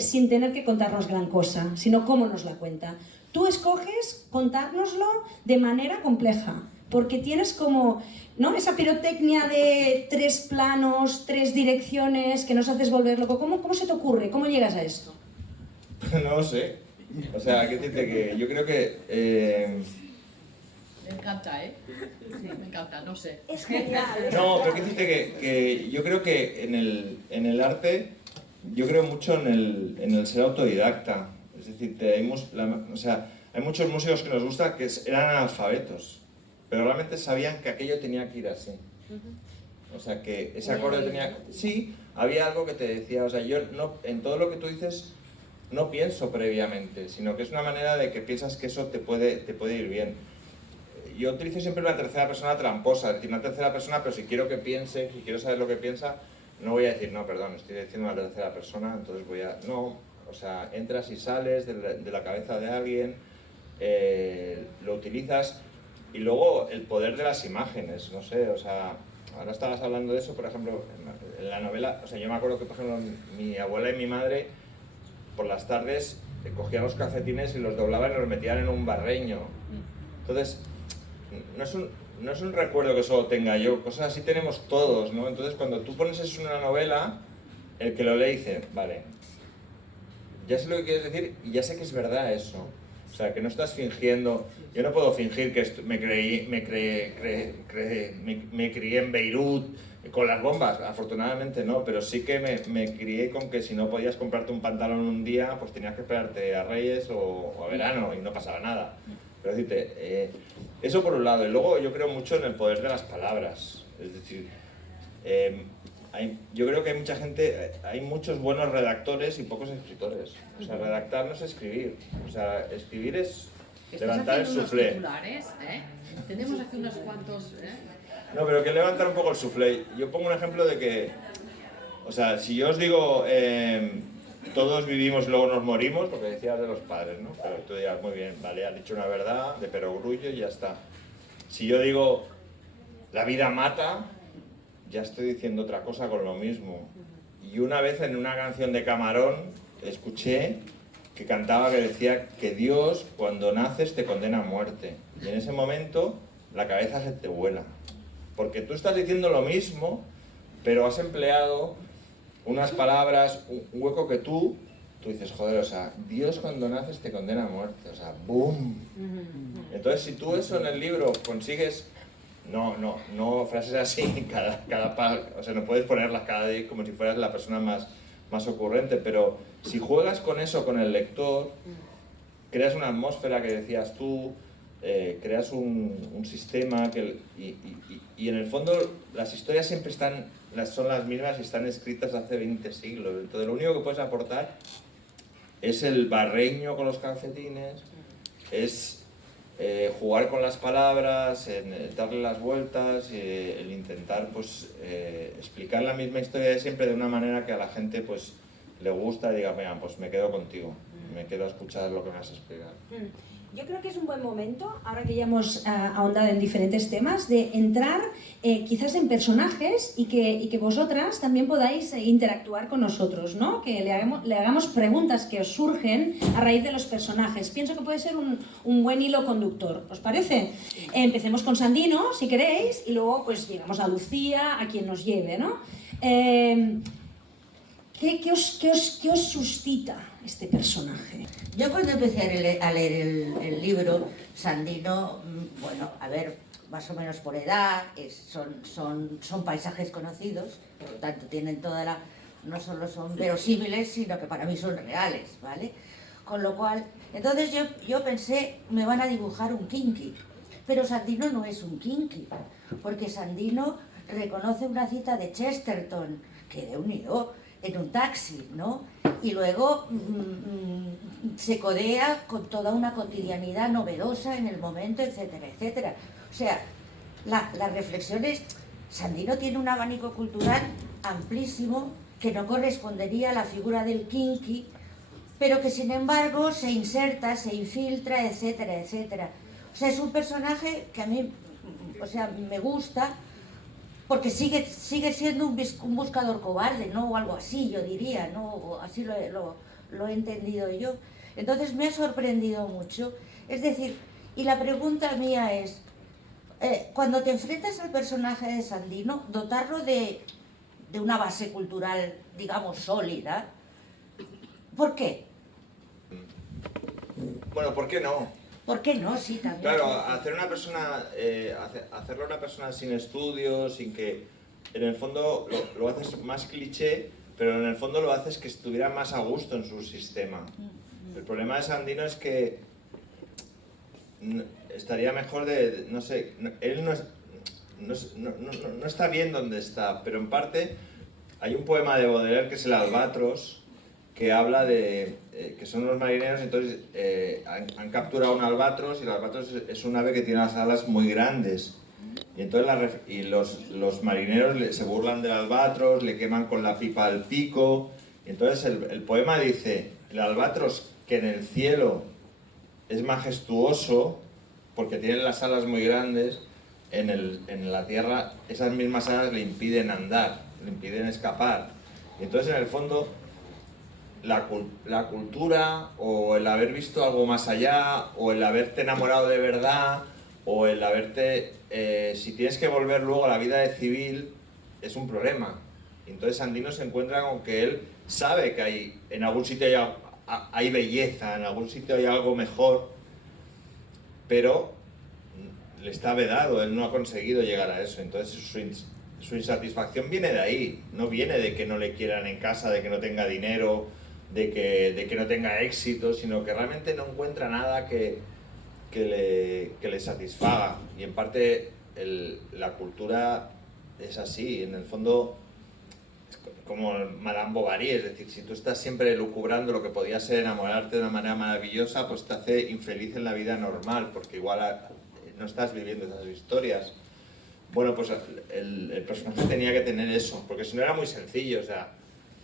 sin tener que contarnos gran cosa, sino cómo nos la cuenta. Tú escoges contárnoslo de manera compleja, porque tienes como, ¿no? Esa pirotecnia de 3 planos, 3 direcciones que nos haces volver loco. ¿Cómo se te ocurre? ¿Cómo llegas a esto? No lo sé. O sea, que decirte que yo creo que... Me encanta, ¿eh? Sí, me encanta, no sé. Es genial. No, pero que decirte que yo creo que en el arte, yo creo mucho en el ser autodidacta. Es decir, hay muchos músicos que nos gusta que eran analfabetos, pero realmente sabían que aquello tenía que ir así. O sea, que ese acorde tenía... Sí, había algo que te decía, o sea, yo no, en todo lo que tú dices no pienso previamente, sino que es una manera de que piensas que eso te puede ir bien. Yo utilizo siempre una tercera persona tramposa, es decir, una tercera persona, pero si quiero que piense, si quiero saber lo que piensa, no voy a decir, no, perdón, estoy diciendo una tercera persona, entonces voy a... No, o sea, entras y sales de la cabeza de alguien, lo utilizas, y luego el poder de las imágenes, no sé, o sea, ahora estabas hablando de eso, por ejemplo, en la novela, o sea, yo me acuerdo que, por ejemplo, mi abuela y mi madre, por las tardes, cogían los calcetines y los doblaban y los metían en un barreño. Entonces, no es un recuerdo que solo tenga yo, cosas así tenemos todos, ¿no? Entonces, cuando tú pones eso en una novela, el que lo lee dice, vale, ya sé lo que quieres decir y ya sé que es verdad eso. O sea, que no estás fingiendo. Yo no puedo fingir que me crié en Beirut con las bombas, afortunadamente no, pero sí que me crié con que si no podías comprarte un pantalón un día, pues tenías que esperarte a Reyes o a verano y no pasaba nada. Pero decirte, eso por un lado. Y luego yo creo mucho en el poder de las palabras. Es decir, yo creo que hay mucha gente, hay muchos buenos redactores y pocos escritores. O sea, redactar no es escribir. O sea, escribir es levantar el suflé. Titulares, ¿eh? Tenemos aquí unos cuantos, ¿eh? No, pero que levantar un poco el suflé. Yo pongo un ejemplo de que, o sea, si yo os digo, todos vivimos y luego nos morimos, porque decías de los padres, ¿no? Pero tú dirás, muy bien, vale, has dicho una verdad, de perogrullo y ya está. Si yo digo, la vida mata, ya estoy diciendo otra cosa con lo mismo. Y una vez en una canción de Camarón, escuché que cantaba que decía que Dios, cuando naces, te condena a muerte. Y en ese momento, la cabeza se te vuela. Porque tú estás diciendo lo mismo, pero has empleado unas palabras, un hueco que tú dices, joder, o sea, Dios cuando naces te condena a muerte, o sea, ¡boom! Entonces, si tú eso en el libro consigues, no frases así, o sea, no puedes ponerlas cada día como si fueras la persona más ocurrente, pero si juegas con eso, con el lector, creas una atmósfera que decías tú, creas un sistema y en el fondo las historias siempre son las mismas y están escritas hace 20 siglos. Entonces lo único que puedes aportar es el barreño con los calcetines, es jugar con las palabras, darle las vueltas, el intentar pues, explicar la misma historia de siempre de una manera que a la gente pues, le gusta y diga, venga, pues me quedo contigo. me quedo a escuchar lo que me vas a explicar. Yo creo que es un buen momento, ahora que ya hemos ahondado en diferentes temas, de entrar quizás en personajes y que vosotras también podáis interactuar con nosotros, ¿no? Que le hagamos preguntas que os surgen a raíz de los personajes. Pienso que puede ser un buen hilo conductor, ¿os parece? Empecemos con Sandino, si queréis, y luego pues llegamos a Lucía, a quien nos lleve, ¿no? ¿Qué os suscita este personaje? Yo cuando empecé a leer el libro, Sandino, bueno, a ver, más o menos por edad, son paisajes conocidos, por lo tanto tienen toda la... no solo son verosímiles, sino que para mí son reales, ¿vale? Con lo cual, entonces yo pensé, me van a dibujar un kinky, pero Sandino no es un kinky, porque Sandino reconoce una cita de Chesterton, que de unido en un taxi, ¿no? Y luego se codea con toda una cotidianidad novedosa en el momento, etcétera, etcétera. O sea, las reflexiones... Sandino tiene un abanico cultural amplísimo que no correspondería a la figura del kinky, pero que sin embargo se inserta, se infiltra, etcétera, etcétera. O sea, es un personaje que a mí, o sea, me gusta, porque sigue siendo un buscador cobarde, ¿no? O algo así, yo diría, ¿no? O así lo he entendido yo. Entonces me ha sorprendido mucho. Es decir, y la pregunta mía es, cuando te enfrentas al personaje de Sandino, dotarlo de una base cultural, digamos, sólida, ¿por qué? Bueno, ¿por qué no? ¿Por qué no? Sí, también. Claro, hacerlo una persona sin estudios, sin que... En el fondo lo haces más cliché, pero en el fondo lo haces que estuviera más a gusto en su sistema. El problema de Sandino es que estaría mejor no sé, él no está bien donde está, pero en parte hay un poema de Baudelaire que es El Albatros, que habla de que son los marineros, entonces han capturado un albatros, y el albatros es un ave que tiene las alas muy grandes, y entonces los marineros se burlan del albatros, le queman con la pipa al pico, y entonces el poema dice: el albatros, que en el cielo es majestuoso porque tiene las alas muy grandes, en la tierra esas mismas alas le impiden andar, le impiden escapar, y entonces en el fondo la cultura, o el haber visto algo más allá, o el haberte enamorado de verdad, o el haberte... si tienes que volver luego a la vida de civil, es un problema. Y entonces Sandino se encuentra con que él sabe que en algún sitio hay belleza, en algún sitio hay algo mejor, pero le está vedado, él no ha conseguido llegar a eso. Entonces su insatisfacción viene de ahí, no viene de que no le quieran en casa, de que no tenga dinero, de que no tenga éxito, sino que realmente no encuentra nada que le satisfaga. Y en parte la cultura es así, en el fondo es como Madame Bovary, es decir, si tú estás siempre lucubrando lo que podía ser enamorarte de una manera maravillosa, pues te hace infeliz en la vida normal, porque igual no estás viviendo esas historias. Bueno, pues el personaje tenía que tener eso, porque si no era muy sencillo, o sea,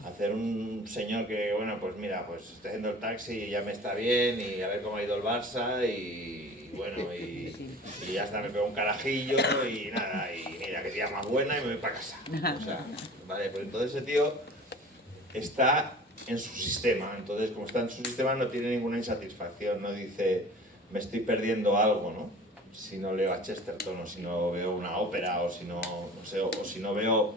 hacer un señor que, bueno, pues mira, pues estoy haciendo el taxi y ya me está bien, y a ver cómo ha ido el Barça, y bueno, y hasta me pego un carajillo, y nada, y mira, que tía más buena, y me voy para casa. O sea, vale, pues entonces ese tío está en su sistema, entonces como está en su sistema no tiene ninguna insatisfacción, no dice, me estoy perdiendo algo, ¿no? Si no leo a Chesterton, o si no veo una ópera, o si no sé, o si no veo...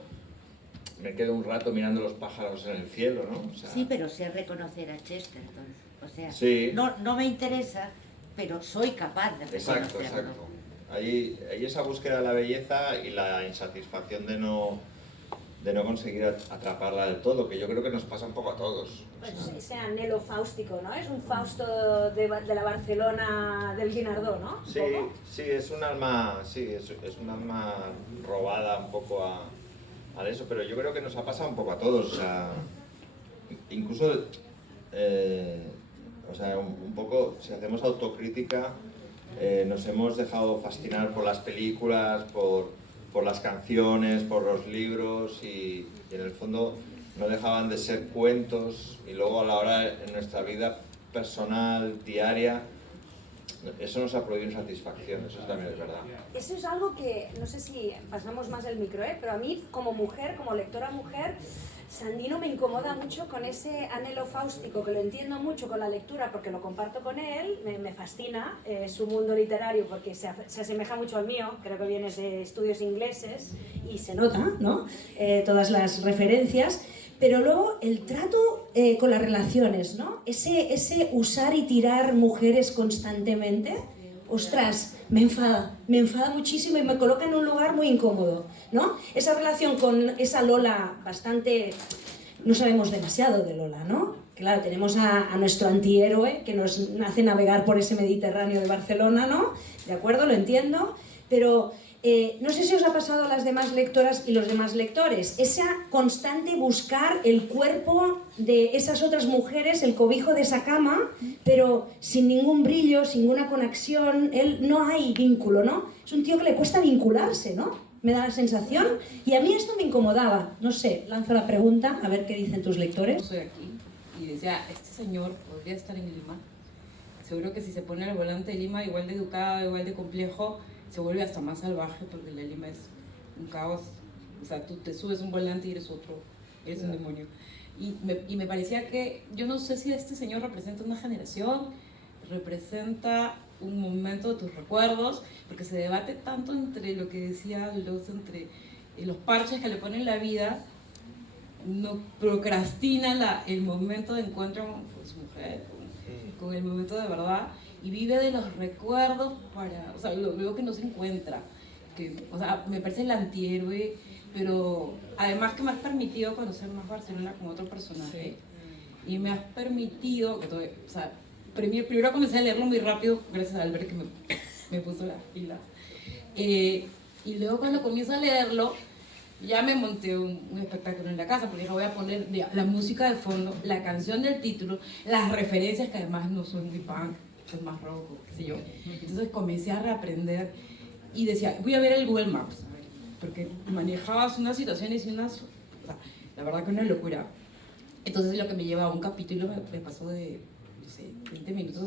me quedo un rato mirando los pájaros en el cielo, ¿no? O sea, Sí, pero sé reconocer a Chesterton. O sea, sí. no me interesa, pero soy capaz de reconocerlo. Exacto. Hay esa búsqueda de la belleza y la insatisfacción de no conseguir atraparla del todo, que yo creo que nos pasa un poco a todos. Pues ese anhelo fáustico, ¿no? Es un Fausto de la Barcelona del Guinardó, ¿no? Sí, sí, es un alma robada un poco a eso, pero yo creo que nos ha pasado un poco a todos, o sea, incluso, o sea, un poco, si hacemos autocrítica, nos hemos dejado fascinar por las películas, por las canciones, por los libros, y en el fondo no dejaban de ser cuentos, y luego a la hora en nuestra vida personal, diaria, eso nos ha producido insatisfacción, eso también es verdad. Eso es algo que, no sé si pasamos más el micro, pero a mí como mujer, como lectora mujer, Sandino me incomoda mucho con ese anhelo fáustico, que lo entiendo mucho con la lectura porque lo comparto con él, me fascina su mundo literario porque se asemeja mucho al mío, creo que vienes de estudios ingleses y se nota, ¿no? Todas las referencias. Pero luego el trato con las relaciones, ¿no? Ese usar y tirar mujeres constantemente, ostras, me enfada muchísimo y me coloca en un lugar muy incómodo, ¿no? Esa relación con esa Lola bastante... No sabemos demasiado de Lola, ¿no? Claro, tenemos a nuestro antihéroe que nos hace navegar por ese Mediterráneo de Barcelona, ¿no? De acuerdo, lo entiendo, pero... no sé si os ha pasado a las demás lectoras y los demás lectores, esa constante buscar el cuerpo de esas otras mujeres, el cobijo de esa cama, pero sin ningún brillo, sin ninguna conexión, no hay vínculo, ¿no? Es un tío que le cuesta vincularse, ¿no? Me da la sensación, y a mí esto me incomodaba. No sé, lanzo la pregunta, a ver qué dicen tus lectores. Soy aquí y decía, este señor podría estar en Lima. Seguro que si se pone al volante de Lima, igual de educado, igual de complejo, se vuelve hasta más salvaje porque la Lima es un caos. O sea, tú te subes un volante y eres otro, eres un demonio. Y me parecía que, yo no sé si este señor representa una generación, representa un momento de tus recuerdos, porque se debate tanto entre lo que decía Los, entre los parches que le ponen en la vida, no procrastina el momento de encuentro con su mujer, con el momento de verdad, y vive de los recuerdos para, o sea, lo veo que no se encuentra, que, o sea, me parece el antihéroe, pero además que me has permitido conocer más Barcelona con otro personaje, sí. Y me has permitido, que tuve, o sea, primero comencé a leerlo muy rápido, gracias a Albert que me puso las pilas, y luego cuando comienzo a leerlo, ya me monté un espectáculo en la casa, porque voy a poner la música de fondo, la canción del título, las referencias que además no son muy punk, es más rock, qué sé yo. Entonces comencé a reaprender y decía, voy a ver el Google Maps, porque manejabas unas situaciones y unas... O sea, la verdad que una locura. Entonces lo que me lleva a un capítulo me pasó de, no sé, 20 minutos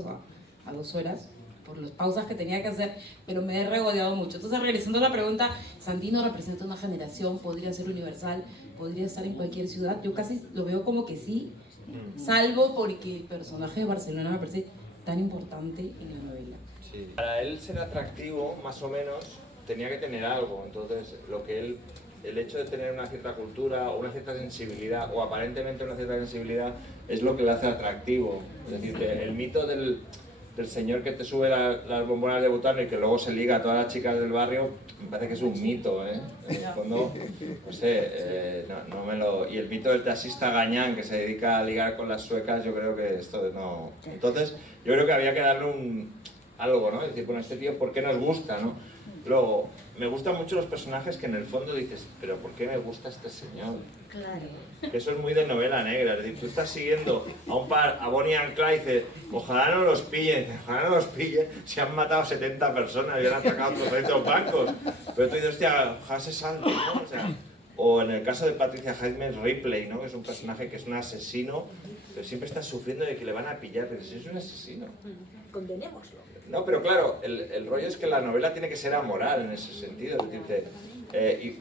a 2 horas, por las pausas que tenía que hacer, pero me he regodeado mucho. Entonces, regresando a la pregunta, Sandino representa una generación, podría ser universal, podría estar en cualquier ciudad. Yo casi lo veo como que sí, salvo porque el personaje de Barcelona me parece tan importante en la novela. Sí. Para él ser atractivo, más o menos, tenía que tener algo. Entonces, el hecho de tener una cierta cultura o una cierta sensibilidad, o aparentemente una cierta sensibilidad, es lo que le hace atractivo. Es decir, el mito del señor que te sube las bombonas de butano y que luego se liga a todas las chicas del barrio, me parece que es un mito, ¿eh? En el fondo, no sé, no me lo... Y el mito del taxista gañán que se dedica a ligar con las suecas, yo creo que esto no... Entonces, yo creo que había que darle algo, ¿no? Es decir, bueno, este tío, ¿por qué nos gusta, no? Luego, me gustan mucho los personajes que en el fondo dices, pero ¿por qué me gusta este señor? Claro. Que eso es muy de novela negra, es decir, tú estás siguiendo a un par, a Bonnie and Clyde, y dices, ojalá no los pillen, se han matado 70 personas y han atacado otros bancos, pero tú dices, hostia, ojalá se salte, ¿no? O en el caso de Patricia Highsmith, Ripley, ¿no? Que es un personaje que es un asesino, pero siempre estás sufriendo de que le van a pillar, pero si es un asesino. Condenémoslo. No, pero claro, el rollo es que la novela tiene que ser amoral en ese sentido, es decir,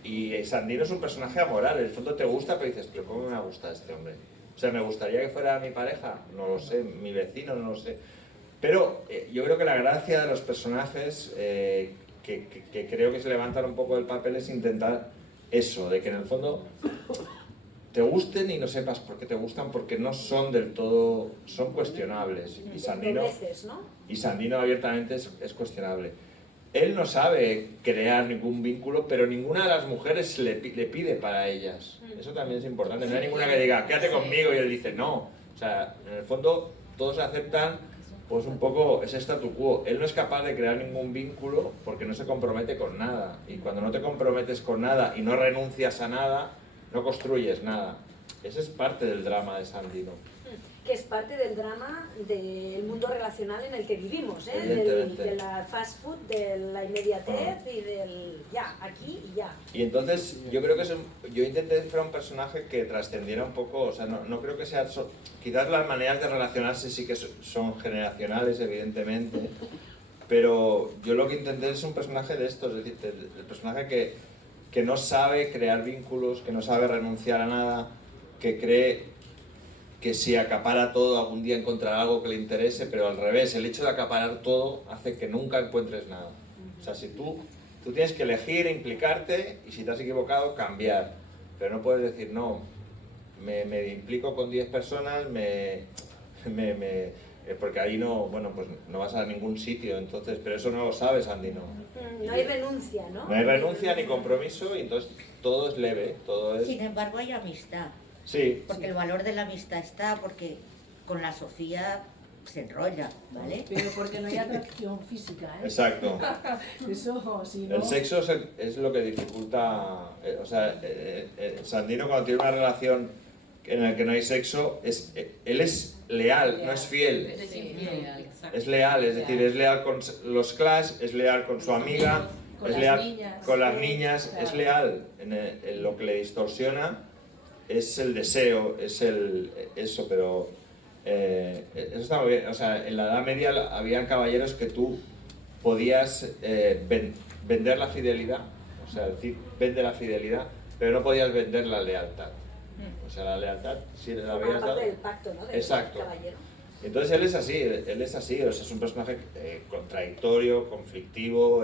y Sandino es un personaje amoral, en el fondo te gusta, pero dices, pero ¿cómo me gusta este hombre? O sea, ¿me gustaría que fuera mi pareja? No lo sé, mi vecino, no lo sé. Pero yo creo que la gracia de los personajes, que creo que se levantan un poco del papel, es intentar eso, de que en el fondo te gusten y no sepas por qué te gustan, porque no son del todo, son cuestionables. Y Sandino abiertamente es cuestionable. Él no sabe crear ningún vínculo, pero ninguna de las mujeres le pide para ellas. Eso también es importante. No hay ninguna que diga, quédate conmigo, y él dice, no. O sea, en el fondo, todos aceptan, pues un poco, ese statu quo. Él no es capaz de crear ningún vínculo porque no se compromete con nada. Y cuando no te comprometes con nada y no renuncias a nada, no construyes nada. Ese es parte del drama de Sandino. que es parte del drama del mundo relacional en el que vivimos, Evidentemente. de la fast food, de la inmediatez y del ya, aquí y ya. Y entonces yo creo que yo intenté hacer un personaje que trascendiera un poco, o sea, no creo que sea... quizás las maneras de relacionarse sí que son generacionales, evidentemente, pero yo lo que intenté es un personaje de estos, es decir, el personaje que no sabe crear vínculos, que no sabe renunciar a nada, que cree que si acapara todo algún día encontrará algo que le interese, pero al revés, el hecho de acaparar todo hace que nunca encuentres nada. O sea, si tú tienes que elegir, implicarte, y si te has equivocado, cambiar. Pero no puedes decir, no, me implico con 10 personas, porque ahí no, bueno, pues no vas a ningún sitio, entonces, pero eso no lo sabes, Andy, ¿no? No hay renuncia, ¿no? No hay renuncia ni compromiso, y entonces todo es leve, todo es... Sin embargo, hay amistad. Sí. Porque el valor de la amistad está, porque con la Sofía se enrolla, ¿vale? Pero porque no hay atracción física, ¿eh? Exacto. Eso, si no... El sexo es lo que dificulta, o sea, Sandino cuando tiene una relación en la que no hay sexo, él es leal, no es fiel. Es infiel, exacto. Es leal, es decir, es leal con los Clash, es leal con su amiga, con es las leal niñas, con las sí, niñas, claro. es leal. En lo que le distorsiona es el deseo, es eso, pero eso está muy bien. O sea, en la Edad Media habían caballeros que tú podías vender la fidelidad, o sea, decir, vende la fidelidad, pero no podías vender la lealtad. O sea, la lealtad, si la Forma habías parte dado... del pacto, ¿no? Del Exacto. caballero. Entonces él es así, o sea, es un personaje contradictorio, conflictivo,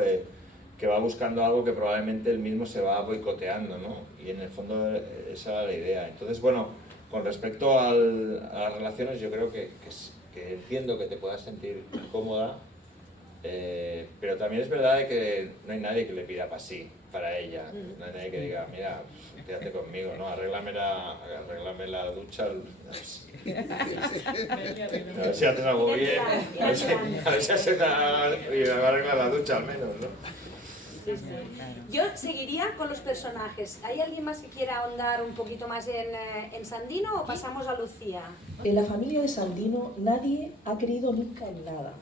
que va buscando algo que probablemente él mismo se va boicoteando, ¿no? Y en el fondo esa era la idea. Entonces, bueno, con respecto a las relaciones, yo creo que entiendo que te puedas sentir cómoda, pero también es verdad de que no hay nadie que le pida para sí, para ella. No hay nadie que diga, mira, quédate conmigo, ¿no? Arréglame la ducha. A ver si haces algo bien. A ver si haces y me va a arreglar la ducha al menos, ¿no? Sí, sí. Yo seguiría con los personajes. ¿Hay alguien más que quiera ahondar un poquito más en Sandino o pasamos a Lucía? En la familia de Sandino nadie ha creído nunca en nada.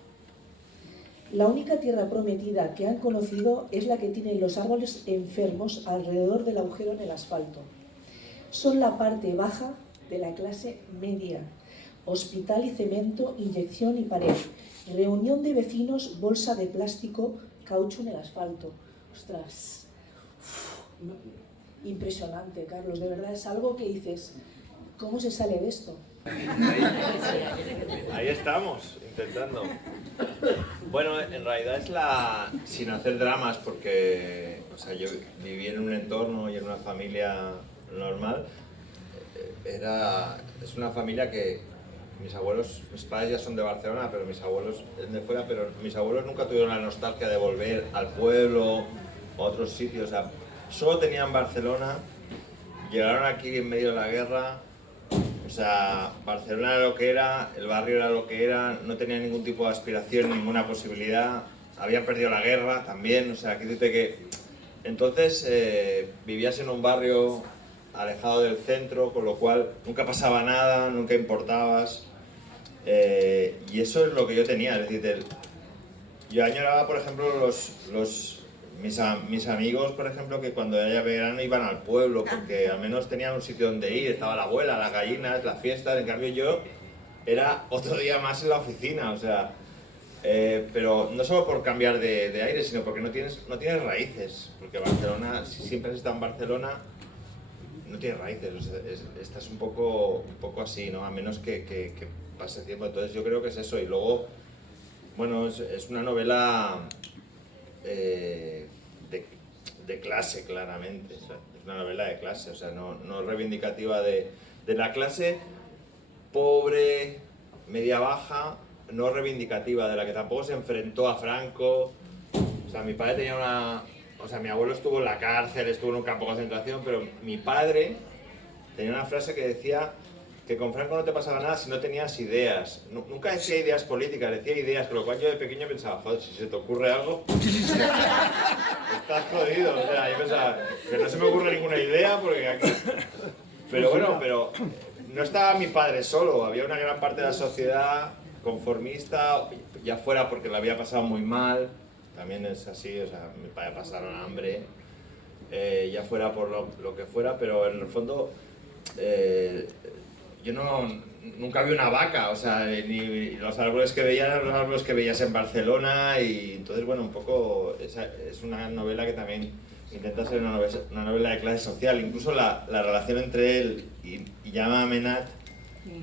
La única tierra prometida que han conocido es la que tienen los árboles enfermos alrededor del agujero en el asfalto. Son la parte baja de la clase media. Hospital y cemento, inyección y pared. Reunión de vecinos, bolsa de plástico, caucho en el asfalto. Ostras, impresionante, Carlos. De verdad es algo que dices, ¿cómo se sale de esto? Ahí estamos, intentando. Bueno, en realidad es sin hacer dramas, porque o sea, yo viví en un entorno y en una familia normal. Es una familia que mis padres ya son de Barcelona, pero mis abuelos es de fuera, pero mis abuelos nunca tuvieron la nostalgia de volver al pueblo o a otros sitios. O sea, solo tenían Barcelona, llegaron aquí en medio de la guerra. O sea, Barcelona era lo que era, el barrio era lo que era, no tenía ningún tipo de aspiración, ninguna posibilidad, habían perdido la guerra también, o sea, que dice que... Entonces vivías en un barrio alejado del centro, con lo cual nunca pasaba nada, nunca importabas, y eso es lo que yo tenía, es decir, yo añoraba, por ejemplo, mis amigos, por ejemplo, que cuando era verano iban al pueblo, porque al menos tenían un sitio donde ir, estaba la abuela, las gallinas, las fiestas, en cambio yo era otro día más en la oficina, o sea, pero no solo por cambiar de aire, sino porque no tienes raíces, porque Barcelona, si siempre has estado en Barcelona, no tienes raíces, o sea, estás un poco así, ¿no? A menos que pase tiempo, entonces yo creo que es eso, y luego, bueno, es una novela... de clase, claramente, o sea, es una novela de clase, o sea, no reivindicativa de la clase pobre, media baja, no reivindicativa, de la que tampoco se enfrentó a Franco. O sea, mi padre tenía o sea, mi abuelo estuvo en la cárcel, estuvo en un campo de concentración, pero mi padre tenía una frase que decía que con Franco no te pasaba nada si no tenías ideas. Nunca decía ideas políticas, decía ideas, con lo cual yo de pequeño pensaba, joder, si se te ocurre algo, estás jodido. O sea, yo pensaba, que no se me ocurre ninguna idea, porque aquí... Pero bueno, no estaba mi padre solo, había una gran parte de la sociedad conformista, ya fuera porque la había pasado muy mal, también es así, o sea, mi padre pasaron hambre, ya fuera por lo que fuera, pero en el fondo yo nunca vi una vaca, o sea, ni los árboles que veía eran los árboles que veías en Barcelona, y entonces, bueno, un poco es una novela que también intenta ser una novela de clase social. Incluso la relación entre él y Llama Amenat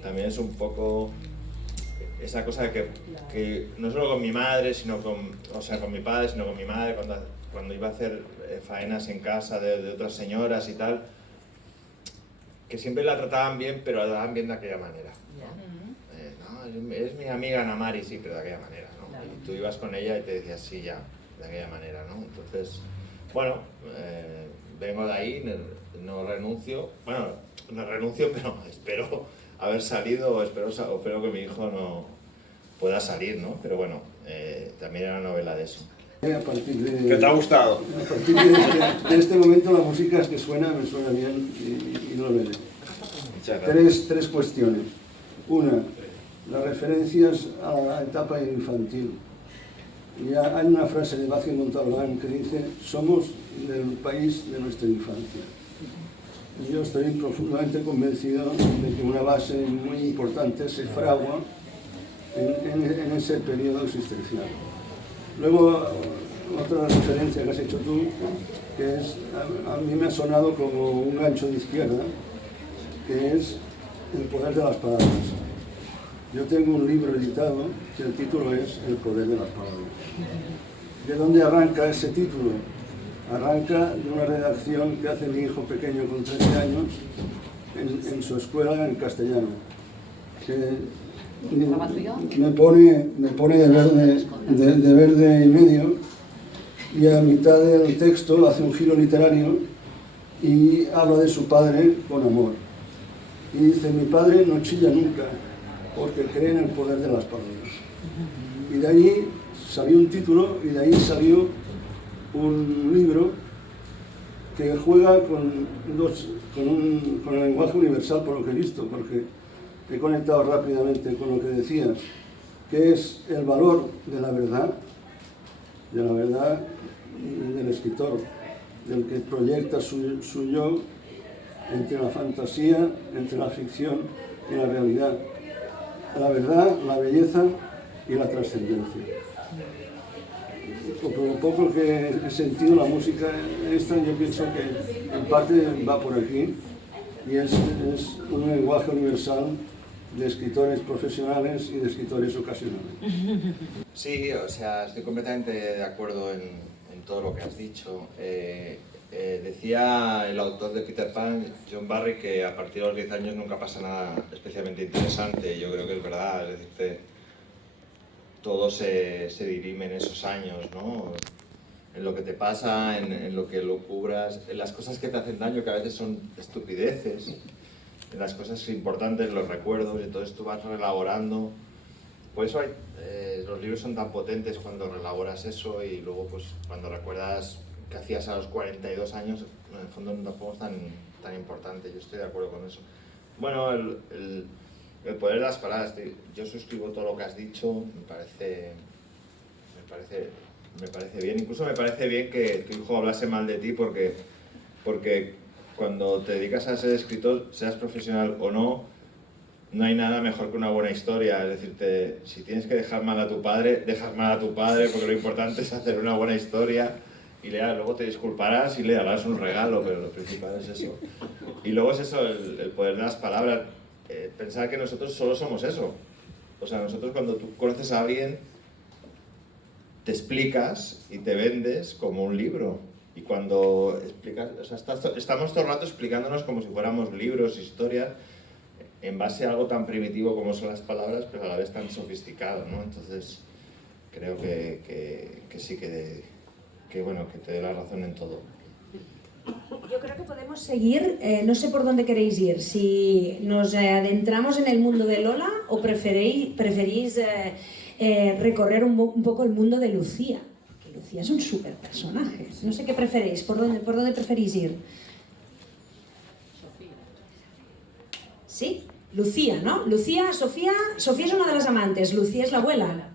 también es un poco esa cosa de que no solo con mi madre, sino con mi padre, sino con mi madre, cuando iba a hacer faenas en casa de otras señoras y tal, que siempre la trataban bien, pero la trataban bien de aquella manera. No, es mi amiga Ana Mari, sí, pero de aquella manera, ¿no? Y tú ibas con ella y te decías sí, ya, de aquella manera, ¿no? Entonces, bueno, vengo de ahí, no renuncio, bueno, no renuncio, pero espero haber salido, espero que mi hijo no pueda salir, ¿no? Pero bueno, también era una novela de eso. A partir de, ¿Qué te ha gustado? A partir de este momento la música que suena me suena bien y lo veré. Tres cuestiones. Una, las referencias a la etapa infantil. Ya hay una frase de Vázquez Montalbán que dice: somos del país de nuestra infancia. Y yo estoy profundamente convencido de que una base muy importante se fragua en ese periodo existencial. Luego, otra referencia que has hecho tú, que es, a mí me ha sonado como un gancho de izquierda, que es el poder de las palabras. Yo tengo un libro editado que el título es El poder de las palabras. ¿De dónde arranca ese título? Arranca de una redacción que hace mi hijo pequeño con 13 años en su escuela en castellano, que me pone de verde y medio, y a mitad del texto hace un giro literario y habla de su padre con amor. Y dice: mi padre no chilla nunca porque cree en el poder de las palabras. Y de ahí salió un título, y de ahí salió un libro que juega con el lenguaje universal, por lo que he visto, porque he conectado rápidamente con lo que decías, que es el valor de la verdad del escritor, del que proyecta su yo entre la fantasía, entre la ficción y la realidad. La verdad, la belleza y la trascendencia. Por lo poco que he sentido la música esta, yo pienso que en parte va por aquí, y es un lenguaje universal de escritores profesionales y de escritores ocasionales. Sí, o sea, estoy completamente de acuerdo en todo lo que has dicho. Decía el autor de Peter Pan, John Barry, que a partir de los 10 años nunca pasa nada especialmente interesante. Yo creo que es verdad, es decir, todo se dirime en esos años, ¿no? En lo que te pasa, en lo que lo cubras, en las cosas que te hacen daño, que a veces son estupideces, en las cosas importantes, los recuerdos, y entonces tú vas reelaborando. Por eso los libros son tan potentes cuando reelaboras eso, y luego pues cuando recuerdas que hacías a los 42 años, en el fondo tampoco es tan importante. Yo estoy de acuerdo con eso. Bueno, el poder de las palabras, yo suscribo todo lo que has dicho, me parece bien. Incluso me parece bien que tu hijo hablase mal de ti, porque cuando te dedicas a ser escritor, seas profesional o no, no hay nada mejor que una buena historia. Es decir, si tienes que dejar mal a tu padre, dejas mal a tu padre, porque lo importante es hacer una buena historia, y luego te disculparás y le darás un regalo, pero lo principal es eso. Y luego es eso, el poder de las palabras. Pensar que nosotros solo somos eso. O sea, nosotros cuando tú conoces a alguien, te explicas y te vendes como un libro. Y cuando explicas, o sea, estamos todo el rato explicándonos como si fuéramos libros, historias, en base a algo tan primitivo como son las palabras, pero a la vez tan sofisticado, ¿no? Entonces, creo que sí, que bueno, que te dé la razón en todo. Yo creo que podemos seguir, no sé por dónde queréis ir, si nos adentramos en el mundo de Lola o preferís recorrer un poco el mundo de Lucía. Que Lucía es un súper personaje. No sé qué preferís, por dónde preferís ir. Sofía. ¿Sí? Lucía, ¿no? Lucía, Sofía es una de las amantes, Lucía es la abuela.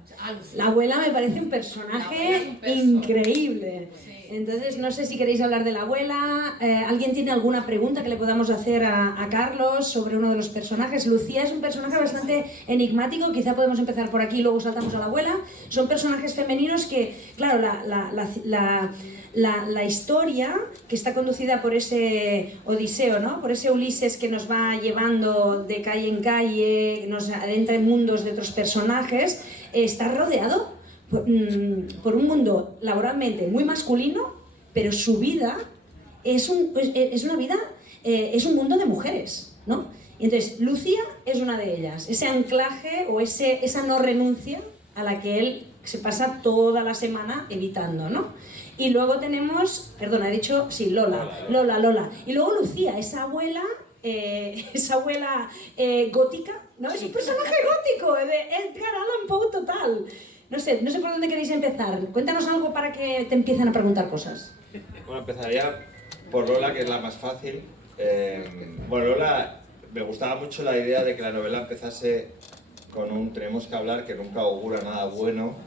La abuela me parece un personaje increíble. Entonces, no sé si queréis hablar de la abuela. ¿Alguien tiene alguna pregunta que le podamos hacer a Carlos sobre uno de los personajes? Lucía es un personaje bastante enigmático, quizá podemos empezar por aquí y luego saltamos a la abuela. Son personajes femeninos que, claro, la historia que está conducida por ese Odiseo, ¿no? Por ese Ulises que nos va llevando de calle en calle, nos adentra en mundos de otros personajes, está rodeado por un mundo laboralmente muy masculino, pero su vida es un mundo de mujeres, ¿no? Y entonces Lucía es una de ellas, ese anclaje o esa no renuncia a la que él se pasa toda la semana evitando, ¿no? Y luego tenemos, perdón, he dicho, sí, Lola. Y luego Lucía, esa abuela gótica, ¿no? Es un personaje gótico, de Edgar Allan Poe total. No sé por dónde queréis empezar. Cuéntanos algo para que te empiecen a preguntar cosas. Bueno, empezaría por Lola, que es la más fácil. Bueno, Lola, me gustaba mucho la idea de que la novela empezase con un tenemos que hablar que nunca augura nada bueno.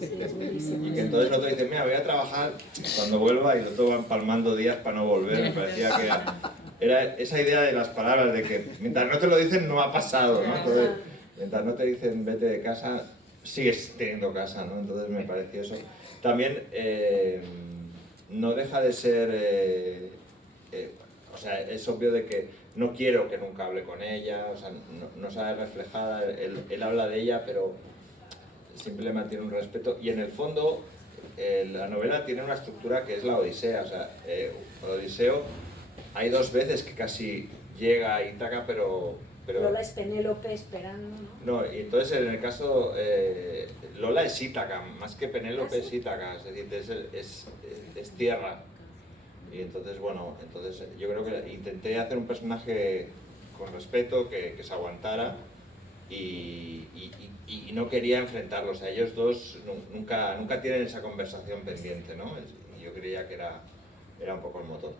Y que entonces el otro dice, mira, voy a trabajar cuando vuelva, y el otro va empalmando días para no volver. Me parecía que era esa idea de las palabras, de que mientras no te lo dicen no ha pasado, ¿no? Entonces, mientras no te dicen vete de casa, sigues teniendo casa, ¿no? Entonces me pareció eso. También no deja de ser, o sea, es obvio de que no quiero que nunca hable con ella, o sea, no sale reflejada, él habla de ella, pero siempre mantiene un respeto, y en el fondo la novela tiene una estructura que es la Odisea, o sea, el Odiseo hay dos veces que casi llega a Ítaca, pero Lola es Penélope esperando, ¿no? No, y entonces en el caso, Lola es Ítaca, más que Penélope es Ítaca, es decir, es tierra. Y entonces, bueno, yo creo que intenté hacer un personaje con respeto, que se aguantara, y no quería enfrentarlos. A ellos dos nunca tienen esa conversación pendiente, ¿no? Y yo creía que era un poco el motor.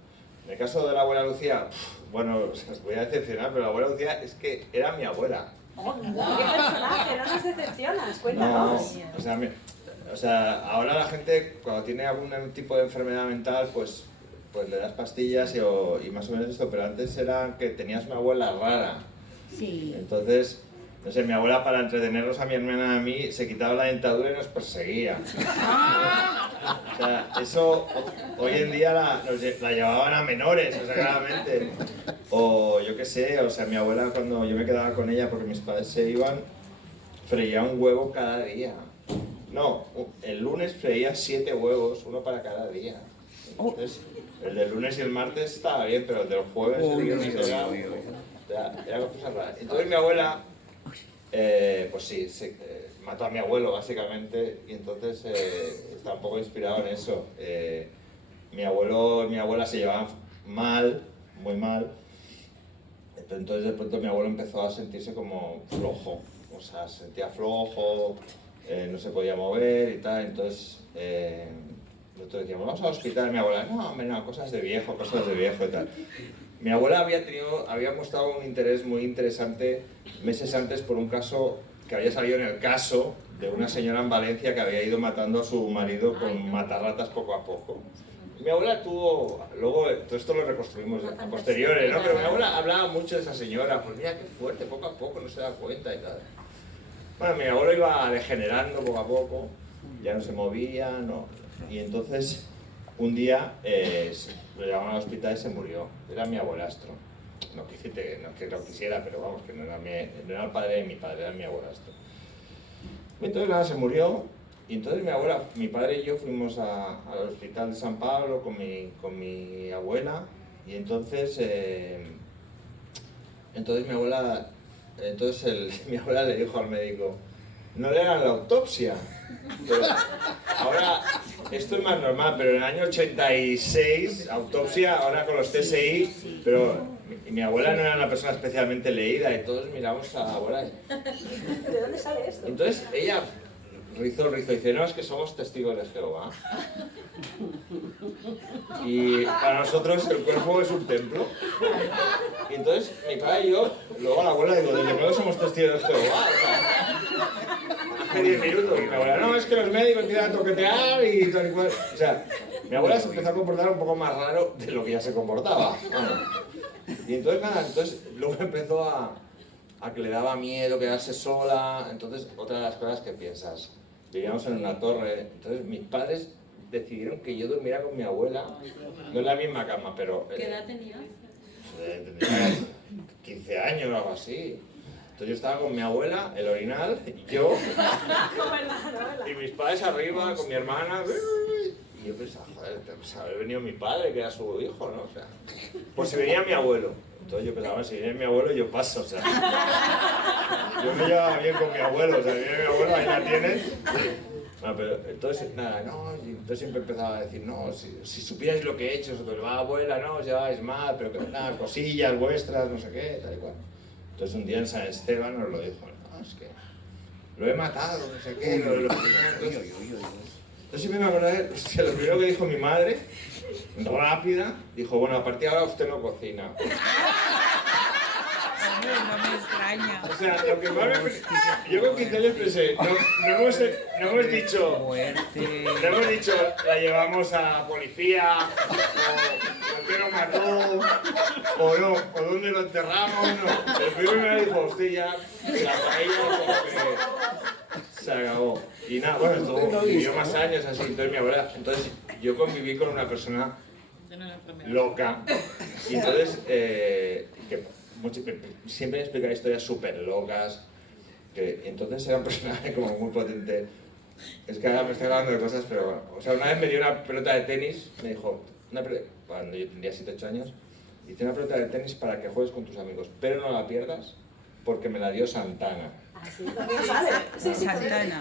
En el caso de la abuela Lucía, bueno, os voy a decepcionar, pero la abuela Lucía es que era mi abuela. ¡Oh, qué personaje! No nos decepcionas, cuéntanos. No, o sea, ahora la gente cuando tiene algún tipo de enfermedad mental, pues le das pastillas y más o menos esto, pero antes era que tenías una abuela rara. Sí. Entonces, no sé, mi abuela, para entretenernos a mi hermana y a mí, se quitaba la dentadura y nos perseguía. O sea, eso hoy en día la llevaban a menores, o sea, claramente. O yo qué sé, o sea, mi abuela, cuando yo me quedaba con ella porque mis padres se iban, freía un huevo cada día. No, el lunes freía 7 huevos, uno para cada día. Entonces, el del lunes y el martes estaba bien, pero el del jueves era cosas raras. Entonces mi abuela, pues sí, mató a mi abuelo básicamente, y entonces estaba un poco inspirado en eso. Mi abuelo y mi abuela se llevaban mal, muy mal. Entonces de pronto mi abuelo empezó a sentirse como flojo, o sea, se sentía flojo, no se podía mover y tal. Entonces nosotros decíamos, vamos al hospital. Mi abuela, no, hombre, no, cosas de viejo y tal. Mi abuela había mostrado un interés muy interesante meses antes por un caso que había salido en El Caso, de una señora en Valencia que había ido matando a su marido con matarratas poco a poco. Mi abuela tuvo, luego todo esto lo reconstruimos a posteriores, ¿no? Pero mi abuela hablaba mucho de esa señora, pues mira qué fuerte, poco a poco, no se da cuenta y tal. Bueno, mi abuelo iba degenerando poco a poco, ya no se movía, no. Y entonces, un día lo llevaron al hospital y se murió. Era mi abuelastro. No que lo quisiera, pero vamos, que no era el padre de mi padre, era mi abuelastro. Entonces nada, se murió. Y entonces mi padre y yo fuimos al hospital de San Pablo con mi abuela, y entonces mi abuela le dijo al médico, no le hagan la autopsia. Pero ahora, esto es más normal, pero en el año 86, autopsia, ahora con los TSI, pero mi abuela no era una persona especialmente leída y todos miramos a la abuela. ¿De dónde sale esto? Entonces ella Rizó, dice, no, es que somos testigos de Jehová. Y para nosotros el cuerpo es un templo. Y entonces mi padre y yo, luego a la abuela digo, ¿desde cuándo somos testigos de Jehová? O sea, hace 10 minutos. Y mi abuela, no, es que los médicos empiezan a toquetear y tal y cual. O sea, mi abuela se empezó a comportar un poco más raro de lo que ya se comportaba. Bueno, y entonces nada, luego empezó a que le daba miedo quedarse sola. Entonces, otra de las cosas que piensas, vivíamos en una torre, entonces mis padres decidieron que yo durmiera con mi abuela, no en la misma cama, pero... ¿Qué edad tenías? Tendría 15 años o algo así. Entonces yo estaba con mi abuela, el orinal, y yo, y mis padres arriba, con mi hermana, y yo pensaba, joder, pues haber venido mi padre, que era su hijo, ¿no? O sea, pues si venía mi abuelo. Entonces yo pensaba, si viene mi abuelo, yo paso, o sea. Yo me llevaba bien con mi abuelo, o sea, viene mi abuelo, ahí la tienes. No, pero entonces, nada, no, y entonces siempre empezaba a decir, no, si supierais lo que he hecho, vosotros, abuela, no, os lleváis mal, pero que nada, cosillas vuestras, no sé qué, tal y cual. Entonces un día en San Esteban nos lo dijo, no, es que lo he matado, no sé qué, entonces siempre me acordé, hostia, lo primero que dijo mi madre, rápida, dijo, bueno, a partir de ahora usted no cocina. No me extraña. O sea, lo que más me... Yo con 15 años pensé, no hemos dicho, la llevamos a policía, o por qué nos mató, o no, o dónde lo enterramos, no. El primero me dijo, usted ya, la paella como que se acabó. Y nada, bueno, esto vivió más años así, entonces mi abuela, entonces yo conviví con una persona loca, y entonces, siempre me explicaba historias súper locas, que entonces era un personaje como muy potente. Es que ahora me estoy hablando de cosas, pero bueno, o sea, una vez me dio una pelota de tenis, me dijo, cuando yo tendría 7 8 años, hice una pelota de tenis para que juegues con tus amigos, pero no la pierdas porque me la dio Santana. Ah, sí, también vale. Sí, sí, Santana.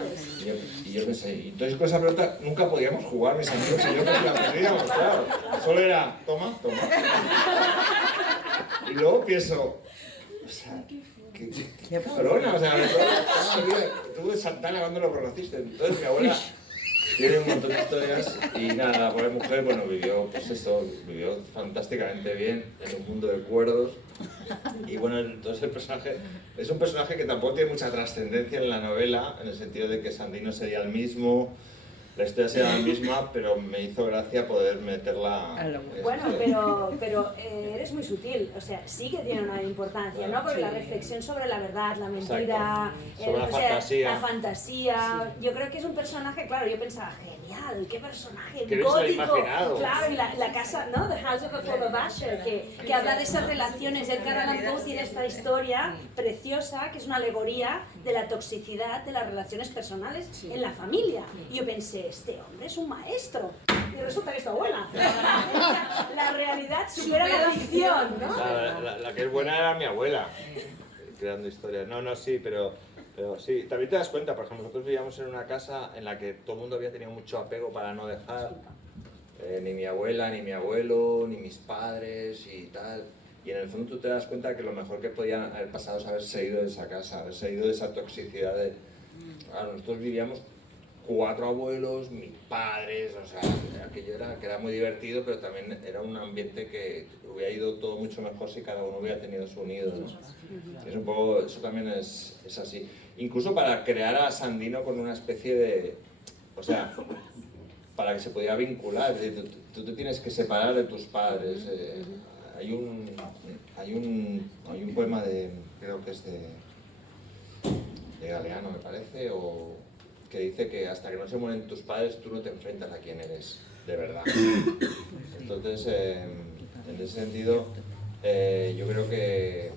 Y yo pensé, y entonces con esa pelota nunca podíamos jugar mis amigos y yo que la perdíamos, claro. Solo era, toma. Y luego pienso, o sea, qué cabrona, o sea, tú de Santana, ¿cuándo lo conociste? Entonces mi abuela tiene un montón de historias y nada, la pobre mujer, bueno, vivió fantásticamente bien en un mundo de cuerdos. Y bueno, entonces el personaje es un personaje que tampoco tiene mucha trascendencia en la novela, en el sentido de que Sandino sería el mismo, la historia sería la misma, pero me hizo gracia poder meterla... Bueno, pero eres muy sutil, o sea, sí que tiene una importancia, ¿no? Porque la reflexión sobre la verdad, la mentira, sobre la fantasía, yo creo que es un personaje, claro, yo pensaba, genial, qué personaje ¿Qué gótico, imaginado? claro, y la casa, ¿no? The House of a Full of Usher, que habla de esas relaciones. Edgar Allan Poe tiene esta historia preciosa, que es una alegoría de la toxicidad de las relaciones personales en la familia. Y yo pensé, este hombre es un maestro. Y resulta que es tu abuela. La realidad supera la ficción, ¿no? O sea, la que es buena era mi abuela, creando historias. No, sí, pero sí. También te das cuenta, por ejemplo, nosotros vivíamos en una casa en la que todo el mundo había tenido mucho apego para no dejar. Ni mi abuela, ni mi abuelo, ni mis padres y tal. Y en el fondo tú te das cuenta que lo mejor que podía haber pasado es haberse ido de esa casa, haberse ido de esa toxicidad de... Claro, nosotros vivíamos 4 abuelos, mis padres, o sea, aquello que era muy divertido, pero también era un ambiente que hubiera ido todo mucho mejor si cada uno hubiera tenido su nido, ¿no? Es un poco, eso también es así. Incluso para crear a Sandino con una especie de... O sea, para que se pudiera vincular, es decir, tú te tienes que separar de tus padres. Hay un poema de, creo que es de Galeano, me parece, o que dice que hasta que no se mueren tus padres tú no te enfrentas a quién eres de verdad. Entonces, en ese sentido, yo creo que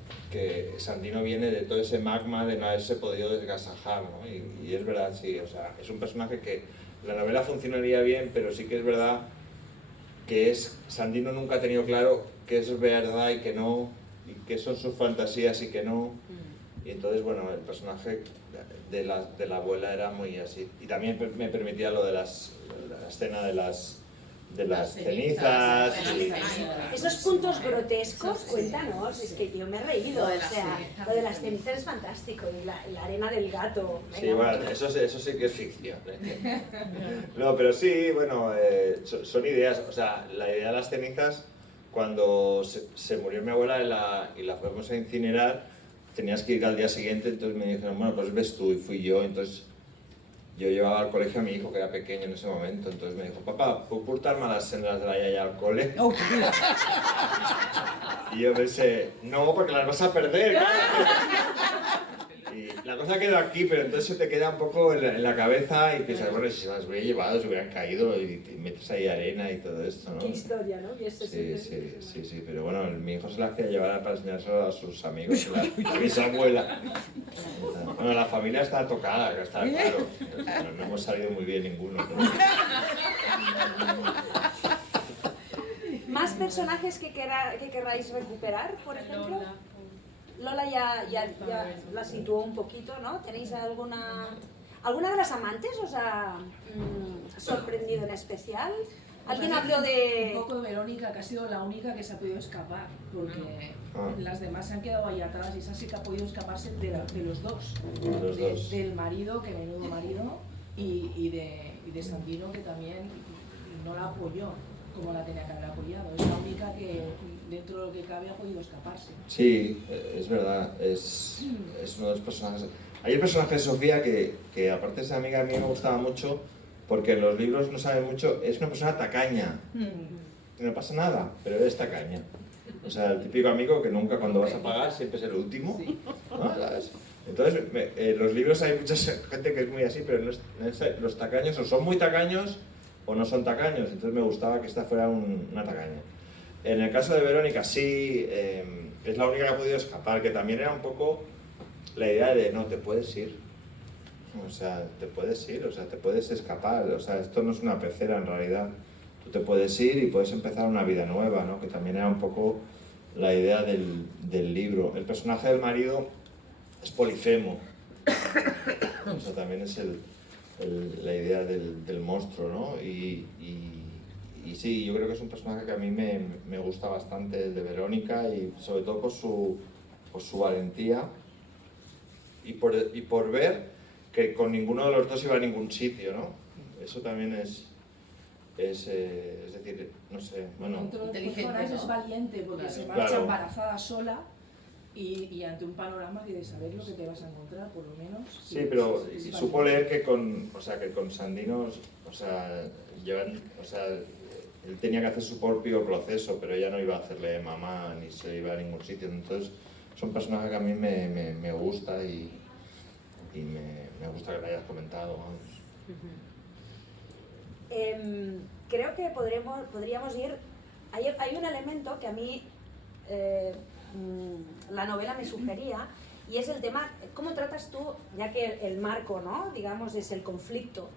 Sandino viene de todo ese magma de no haberse podido desgasajar, ¿no? Y es verdad, sí, o sea, es un personaje que la novela funcionaría bien, pero sí que es verdad que Sandino nunca ha tenido claro qué es verdad y qué no, y qué son sus fantasías y qué no. Y entonces, bueno, el personaje de la abuela era muy así. Y también me permitía lo de la escena de de las cenizas. Esos puntos grotescos, cuéntanos, es que yo me he reído, o sea, lo de las cenizas es fantástico, y la arena del gato. Sí, bueno, eso sí que es ficción. No, pero sí, bueno, son ideas, o sea, la idea de las cenizas, cuando se murió mi abuela y la fuimos a incinerar, tenías que ir al día siguiente, entonces me dijeron, bueno, pues ves tú, y fui yo, entonces yo llevaba al colegio a mi hijo, que era pequeño en ese momento, entonces me dijo, papá, ¿puedo portar-me las sendas de la yaya al cole? Y yo pensé, no, porque las vas a perder. Y la cosa quedó aquí, pero entonces se te queda un poco en la cabeza y piensas, bueno, si se las hubiera llevado, se hubieran caído y te metes ahí arena y todo esto, ¿no? Qué historia, ¿no? Sí, pero bueno, mi hijo se las quería llevar para enseñárselo a sus amigos, a mi abuela. Bueno, la familia está tocada, que está claro. No hemos salido muy bien ninguno. ¿Más personajes que querráis recuperar, por ejemplo? Lola ya la situó un poquito, ¿no? ¿Tenéis alguna de las amantes os ha sorprendido en especial? ¿Alguien habló de...? Un poco de Verónica, que ha sido la única que se ha podido escapar, porque las demás se han quedado ahí atadas y esa sí que ha podido escaparse de los dos. Del marido, que menudo marido, y de Sandino, que también no la apoyó como la tenía que haber apoyado. Es la única que dentro de lo que cabe ha podido escaparse. Sí, es verdad, es uno de los personajes. Hay el personaje de Sofía que aparte de ser amiga, a mí me gustaba mucho porque en los libros no sabe mucho, es una persona tacaña. Y no pasa nada, pero es tacaña. O sea, el típico amigo que nunca cuando vas a pagar siempre es el último, ¿no? ¿Sabes? Entonces, en los libros hay mucha gente que es muy así, pero los tacaños o son muy tacaños o no son tacaños, entonces me gustaba que esta fuera una tacaña. En el caso de Verónica sí, es la única que ha podido escapar, que también era un poco la idea de no, te puedes ir. O sea, te puedes ir, o sea, te puedes escapar, o sea, esto no es una pecera en realidad. Tú te puedes ir y puedes empezar una vida nueva, ¿no? Que también era un poco la idea del libro. El personaje del marido es Polifemo, o sea, también es la idea del monstruo, ¿no? Y sí, yo creo que es un personaje que a mí me gusta bastante, el de Verónica, y sobre todo por su valentía y por ver que con ninguno de los dos iba a ningún sitio, ¿no? Eso también es decir, no sé, bueno... Inteligente, ¿no? Es valiente porque se marcha embarazada sola y ante un panorama que de saber lo que te vas a encontrar, por lo menos... Sí, pero supo leer que con Sandino, o sea, él tenía que hacer su propio proceso, pero ella no iba a hacerle mamá ni se iba a ningún sitio. Entonces, es un personaje que a mí me gusta y me gusta que lo hayas comentado, vamos. Creo que podríamos ir... Hay un elemento que a mí la novela me sugería, y es el tema, ¿cómo tratas tú, ya que el marco, ¿no? Digamos, es el conflicto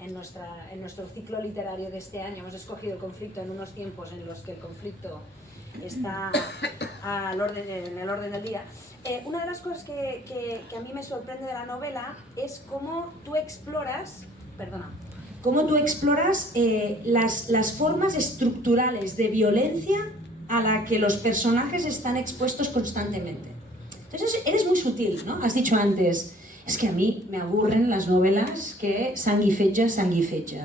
en nuestro ciclo literario de este año? Hemos escogido el conflicto en unos tiempos en los que el conflicto está en el orden del día. Una de las cosas que a mí me sorprende de la novela es cómo tú exploras las formas estructurales de violencia a la que los personajes están expuestos constantemente. Entonces eres muy sutil, ¿no? Has dicho antes, es que a mí me aburren las novelas que sang i fetge,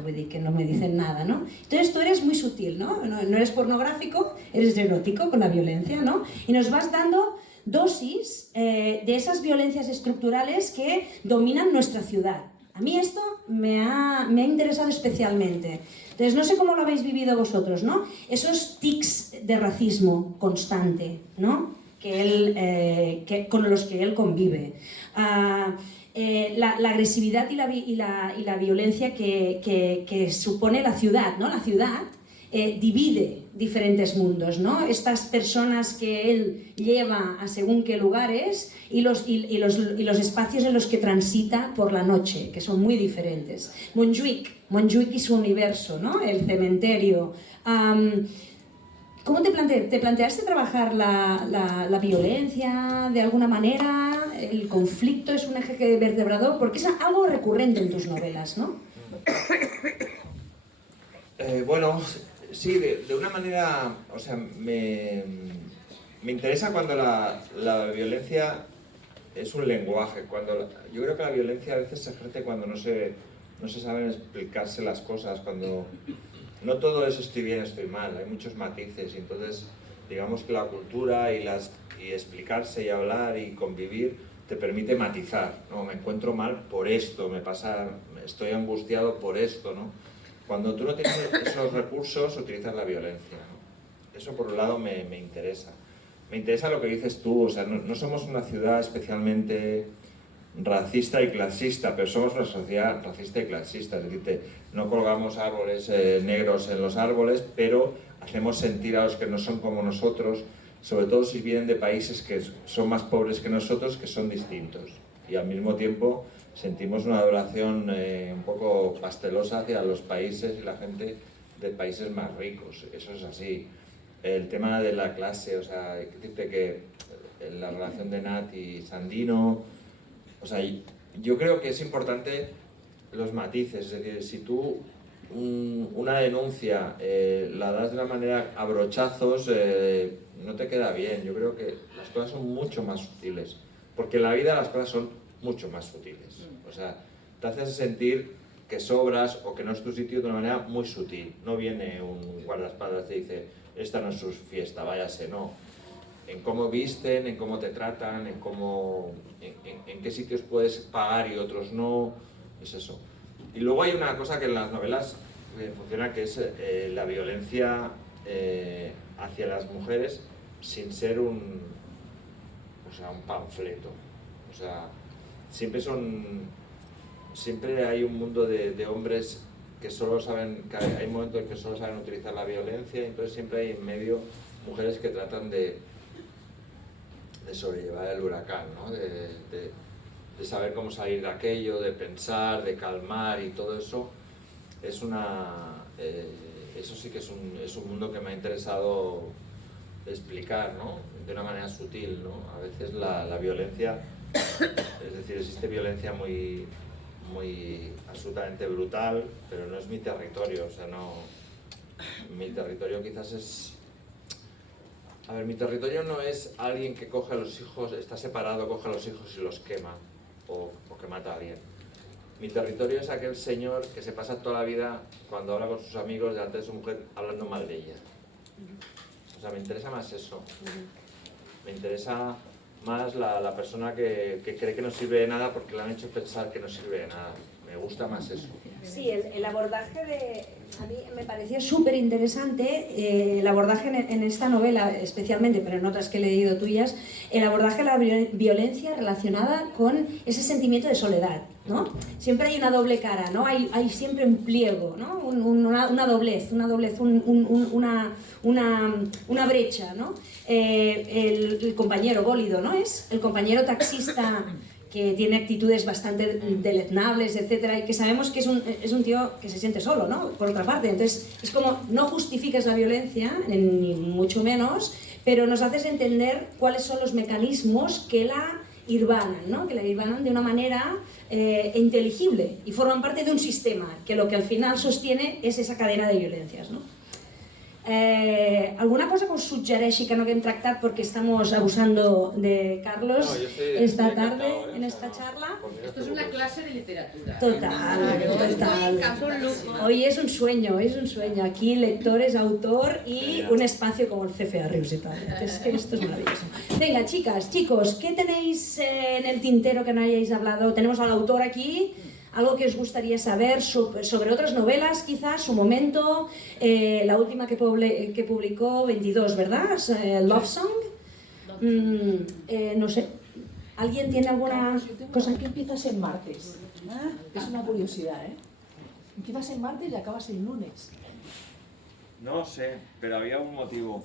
vull dir, que no me dicen nada, ¿no? Entonces tú eres muy sutil, ¿no? No eres pornográfico, eres erótico con la violencia, ¿no? Y nos vas dando dosis de esas violencias estructurales que dominan nuestra ciudad. A mí esto me ha interesado especialmente. Entonces, no sé cómo lo habéis vivido vosotros, ¿no? Esos tics de racismo constante, ¿no? Con los que él convive. La agresividad y la violencia que supone la ciudad, ¿no? La ciudad divide diferentes mundos, ¿no? Estas personas que él lleva a según qué lugares y los espacios en los que transita por la noche, que son muy diferentes. Montjuïc y su universo, ¿no? El cementerio. ¿Cómo te planteaste trabajar la violencia de alguna manera? ¿El conflicto es un eje vertebrador? Porque es algo recurrente en tus novelas, ¿no? Bueno, sí, de una manera, o sea, me interesa cuando la violencia es un lenguaje. Yo creo que la violencia a veces se ejerce cuando no se saben explicarse las cosas, cuando no todo es estoy bien, estoy mal, hay muchos matices, y entonces digamos que la cultura y explicarse y hablar y convivir te permite matizar, ¿no? Me encuentro mal por esto, estoy angustiado por esto, ¿no? Cuando tú no tienes esos recursos, utilizas la violencia, ¿no? Eso por un lado me interesa. Me interesa lo que dices tú, o sea, no somos una ciudad especialmente racista y clasista, pero somos una sociedad racista y clasista, es decir, no colgamos árboles negros en los árboles, pero hacemos sentir a los que no son como nosotros, sobre todo si vienen de países que son más pobres que nosotros, que son distintos. Y al mismo tiempo sentimos una adoración un poco pastelosa hacia los países y la gente de países más ricos. Eso es así. El tema de la clase, o sea, hay que decirte que la relación de Nat y Sandino, o sea, yo creo que es importante los matices. Es decir, si tú una denuncia la das de una manera a brochazos, no te queda bien. Yo creo que las cosas son mucho más sutiles, porque en la vida las cosas son mucho más sutiles. O sea, te haces sentir que sobras o que no es tu sitio de una manera muy sutil. No viene un guardaespaldas y te dice, esta no es su fiesta, váyase, no. En cómo visten, en cómo te tratan, en qué sitios puedes pagar y otros no, es eso. Y luego hay una cosa que en las novelas funciona, que es la violencia hacia las mujeres sin ser un panfleto. O sea, siempre hay un mundo de hombres que solo saben, que hay momentos en que solo saben utilizar la violencia, y entonces siempre hay en medio mujeres que tratan de sobrellevar el huracán, ¿no? De saber cómo salir de aquello, de pensar, de calmar, y todo eso es eso sí que es un mundo que me ha interesado explicar, ¿no? De una manera sutil, ¿no? A veces la violencia, es decir, existe violencia muy absolutamente brutal, pero no es mi territorio, o sea, no. Mi territorio quizás es... A ver, mi territorio no es alguien que coge a los hijos, está separado, coge a los hijos y los quema, o que mata a alguien. Mi territorio es aquel señor que se pasa toda la vida, cuando habla con sus amigos delante de su mujer, hablando mal de ella. O sea, me interesa más eso. Me interesa más la persona que cree que no sirve de nada porque le han hecho pensar que no sirve de nada. Me gusta más eso. Sí, el abordaje a mí me pareció Súper interesante el abordaje en esta novela, especialmente, pero en otras que he leído tuyas, el abordaje de la violencia relacionada con ese sentimiento de soledad, ¿no? Siempre hay una doble cara, ¿no? Hay siempre un pliego, ¿no? Una doblez, una brecha, ¿no? El compañero Gólido, ¿no? Es el compañero taxista que tiene actitudes bastante deleznables, etcétera, y que sabemos que es un tío que se siente solo, ¿no? Por otra parte, entonces es como, no justificas la violencia, ni mucho menos, pero nos haces entender cuáles son los mecanismos que la irvanan, ¿no? Que la irvanan de una manera inteligible y forman parte de un sistema que lo que al final sostiene es esa cadena de violencias, ¿no? ¿Alguna cosa que os suggereixi que no haguem tractat porque estamos abusando de Carlos esta tarde en esta charla? Esto es una clase de literatura. Total. Hoy es un sueño. Aquí lectores, autor y un espacio como el CFA Rius y tal. Es que esto es maravilloso. Venga, chicas, chicos, ¿qué tenéis en el tintero que no hayáis hablado? Tenemos al autor aquí. Algo que os gustaría saber sobre otras novelas, quizás, su momento, la última que publicó, 22, ¿verdad? Love Song. No sé, ¿alguien tiene alguna cosa? ¿Por qué empiezas en martes? Es una curiosidad, ¿eh? Empiezas en martes y acabas el lunes. No sé, pero había un motivo.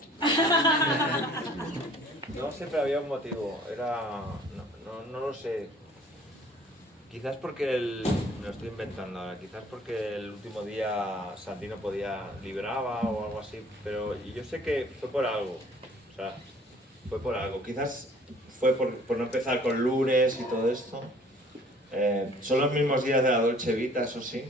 No sé, pero había un motivo. No lo sé. Quizás porque me lo estoy inventando ahora, quizás porque el último día Sandino libraba o algo así, pero yo sé que fue por algo, o sea, fue por algo. Quizás fue por no empezar con lunes y todo esto. Son los mismos días de la Dolce Vita, eso sí,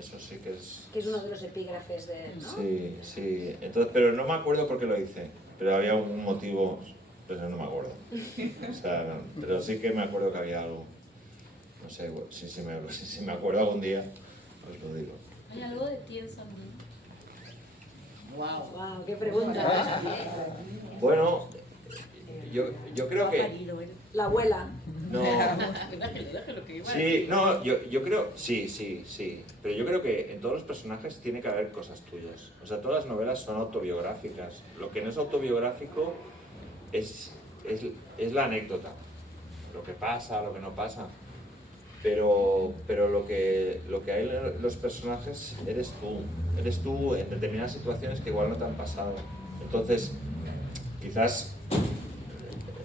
eso sí que es... Que es uno de los epígrafes de... ¿no? Sí, sí. Entonces, pero no me acuerdo por qué lo hice. Pero había algún motivo, pero no me acuerdo. O sea, pero sí que me acuerdo que había algo. No sé, si me acuerdo algún día, os lo digo. ¿Hay algo de ti en Sandino? Wow, qué pregunta. Bueno, yo creo que... La abuela. No. Sí, no, yo creo... Sí. Pero yo creo que en todos los personajes tiene que haber cosas tuyas. O sea, todas las novelas son autobiográficas. Lo que no es autobiográfico es la anécdota. Lo que pasa, lo que no pasa. Pero lo que hay en los personajes eres tú. Eres tú en determinadas situaciones que igual no te han pasado. Entonces, quizás...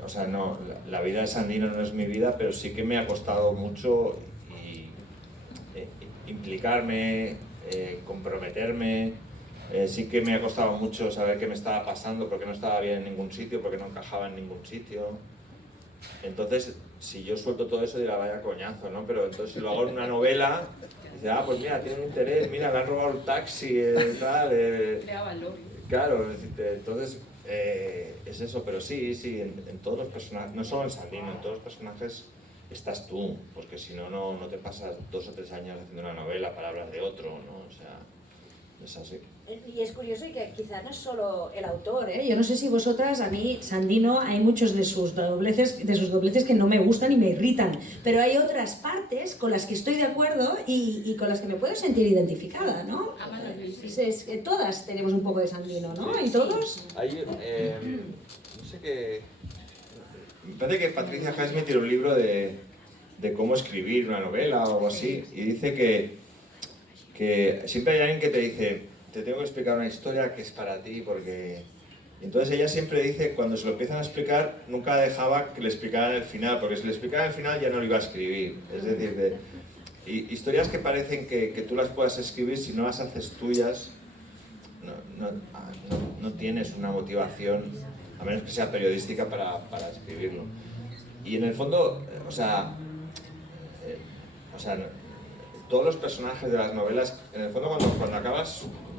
O sea, no, la vida de Sandino no es mi vida, pero sí que me ha costado mucho implicarme, comprometerme. Sí que me ha costado mucho saber qué me estaba pasando, porque no estaba bien en ningún sitio, porque no encajaba en ningún sitio. Entonces, si yo suelto todo eso, dirá, vaya coñazo, ¿no? Pero entonces si lo hago en una novela, dice, pues mira, tiene un interés, mira, le han robado el taxi, tal... Crea valor. Claro, entonces... es eso, pero sí, en todos los personajes, no solo en Sandino, en todos los personajes estás tú, porque si no, no te pasas 2 o 3 años haciendo una novela para hablar de otro, ¿no? O sea, es así. Y es curioso y que quizás no es solo el autor, ¿eh? Yo no sé si vosotras, a mí, Sandino, hay muchos de sus dobleces que no me gustan y me irritan, pero hay otras partes con las que estoy de acuerdo y con las que me puedo sentir identificada, ¿no? Todas tenemos un poco de Sandino, ¿no? ¿Y todos? Hay, no sé qué... Me parece que Patricia Highsmith tiene un libro de cómo escribir una novela o algo así, y dice que siempre hay alguien que te dice, te tengo que explicar una historia que es para ti, porque... Entonces ella siempre dice, cuando se lo empiezan a explicar, nunca dejaba que le explicaran el final, porque si le explicaran el final ya no lo iba a escribir. Es decir, historias que parecen que tú las puedas escribir, si no las haces tuyas, no tienes una motivación, a menos que sea periodística, para escribirlo. Y en el fondo, todos los personajes de las novelas, en el fondo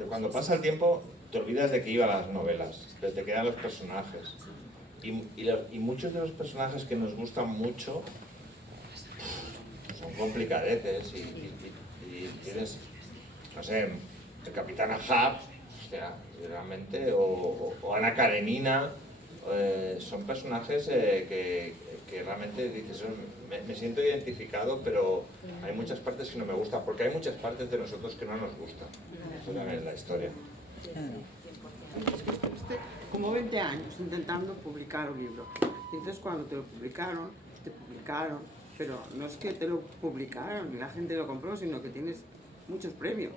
cuando pasa el tiempo, te olvidas de que iba a las novelas, te quedan los personajes. Y muchos de los personajes que nos gustan mucho son complicadeces y tienes, no sé, el Capitán Ahab, realmente, o Ana Karenina, son personajes que realmente dices, me siento identificado, pero hay muchas partes que no me gustan, porque hay muchas partes de nosotros que no nos gustan. Eso es la historia. Como 20 años intentando publicar un libro. Entonces cuando te publicaron, pero no es que te lo publicaron y la gente lo compró, sino que tienes muchos premios.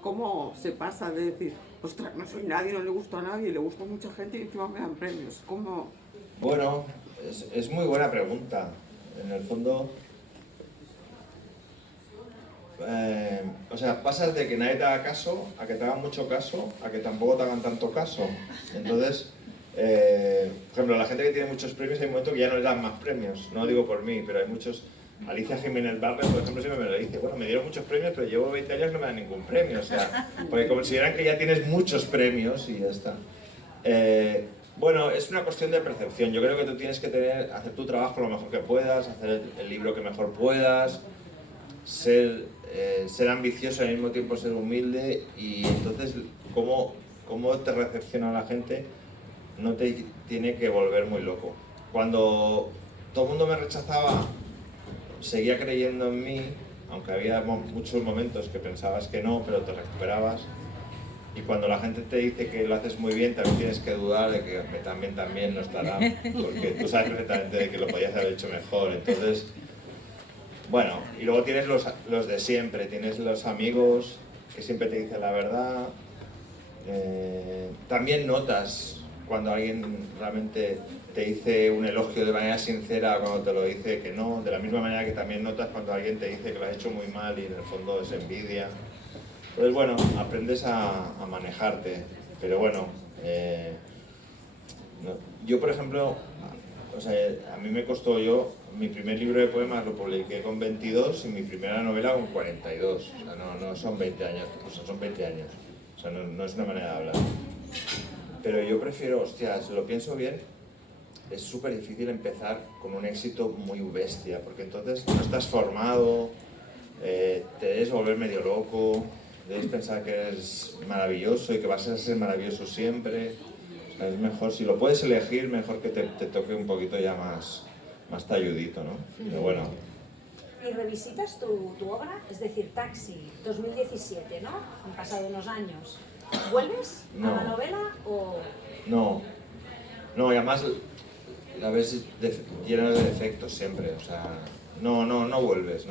¿Cómo se pasa de decir, ostras, no soy nadie, no le gusto a nadie, le gusta a mucha gente y encima me dan premios? ¿Cómo? Bueno, es muy buena pregunta. En el fondo, pasas de que nadie te haga caso, a que te hagan mucho caso, a que tampoco te hagan tanto caso. Entonces, por ejemplo, la gente que tiene muchos premios, hay un momento que ya no le dan más premios. No lo digo por mí, pero hay muchos... Alicia Jiménez Barres, por ejemplo, siempre me lo dice, bueno, me dieron muchos premios, pero llevo 20 años y no me dan ningún premio, o sea, porque consideran que ya tienes muchos premios y ya está. Bueno, es una cuestión de percepción. Yo creo que tú tienes que hacer tu trabajo lo mejor que puedas, hacer el libro que mejor puedas, ser ambicioso y al mismo tiempo ser humilde, y entonces cómo te recepciona la gente no te tiene que volver muy loco. Cuando todo el mundo me rechazaba, seguía creyendo en mí, aunque había muchos momentos que pensabas que no, pero te recuperabas. Y cuando la gente te dice que lo haces muy bien, también tienes que dudar de que también no estará, porque tú sabes perfectamente de que lo podías haber hecho mejor. Entonces, bueno, y luego tienes los de siempre, tienes los amigos que siempre te dicen la verdad. También notas cuando alguien realmente te dice un elogio de manera sincera, cuando te lo dice que no, de la misma manera que también notas cuando alguien te dice que lo has hecho muy mal y en el fondo es envidia. Entonces, bueno, aprendes a manejarte, pero bueno, yo, por ejemplo, o sea, a mí me costó mi primer libro de poemas lo publiqué con 22 y mi primera novela con 42. O sea, no son 20 años, o sea, son 20 años. O sea, no es una manera de hablar. Pero yo prefiero, hostia, si lo pienso bien, es súper difícil empezar con un éxito muy bestia, porque entonces no estás formado, te debes volver medio loco, debes pensar que eres maravilloso y que vas a ser maravilloso siempre. O sea, es mejor, si lo puedes elegir, mejor que te toque un poquito ya más talludito, ¿no? Pero bueno. ¿Y revisitas tu obra? Es decir, Taxi, 2017, ¿no? Han pasado unos años. ¿Vuelves a la novela o...? No, y además la ves llena de defectos siempre, o sea, no vuelves.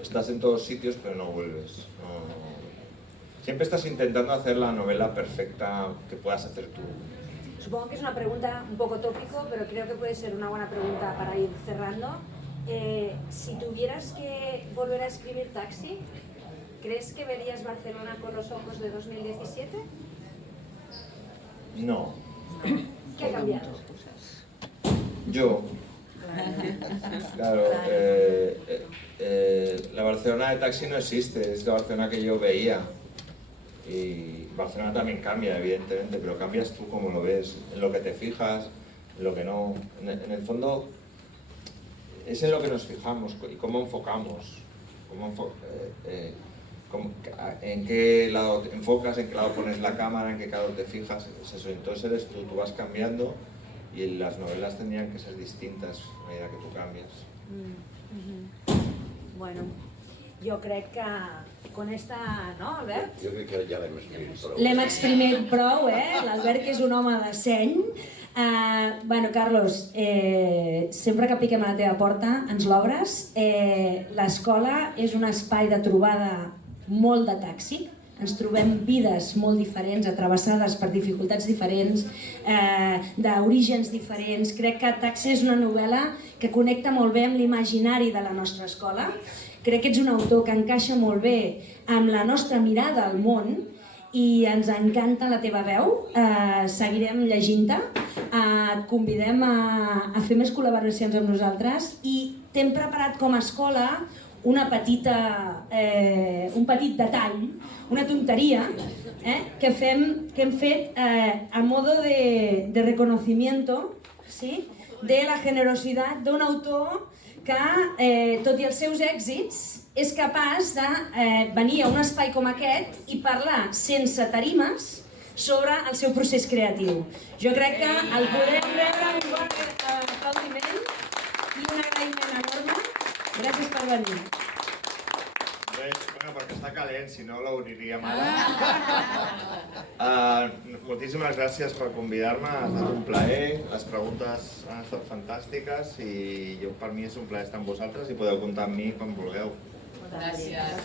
Estás en todos sitios, pero no vuelves. Siempre estás intentando hacer la novela perfecta que puedas hacer tú. Supongo que es una pregunta un poco tópico, pero creo que puede ser una buena pregunta para ir cerrando. Si tuvieras que volver a escribir Taxi, ¿crees que verías Barcelona con los ojos de 2017? No. ¿Qué ha cambiado? Yo. Claro, la Barcelona de Taxi no existe, es la Barcelona que yo veía. Y Barcelona también cambia, evidentemente, pero cambias tú como lo ves, en lo que te fijas, en lo que no. En el fondo, es en lo que nos fijamos y cómo enfocamos. En qué lado te enfocas, en qué lado pones la cámara, en qué lado te fijas, es eso. Entonces eres tú vas cambiando y las novelas tendrían que ser distintas a medida que tú cambias. Bueno, jo crec que con esta... No, Albert? Jo crec que ja l'hem exprimit prou. L'hem exprimit prou, l'Albert, que és un home de seny. Bueno, Carlos, sempre que piquem a la teva porta ens l'obres. L'escola és un espai de trobada molt de Taxi. Ens trobem vides molt diferents, atravessades per dificultats diferents, d'orígens diferents. Crec que Taxi és una novel·la que connecta molt bé amb l'imaginari de la nostra escola. Crec que ets un autor que encaixa molt bé amb la nostra mirada al món i ens encanta la teva veu. Seguirem llegint-te, et convidem a fer més col·laboracions amb nosaltres i t'hem preparat com a escola un petit detall, una tonteria que hem fet a modo de reconocimiento, ¿sí?, de la generositat d'un autor que, tot i els seus èxits, és capaç de venir a un espai com aquest i parlar sense tarimes sobre el seu procés creatiu. Jo crec que el podem rebre un bon aplaudiment i un agraïment enorme. Gràcies per venir. Bueno, perquè està calent, si no l'obriríem ara. Moltíssimes gràcies per convidar-me, ha estat un plaer, les preguntes han estat fantàstiques i per mi és un plaer estar amb vosaltres i podeu comptar amb mi quan vulgueu. Gràcies.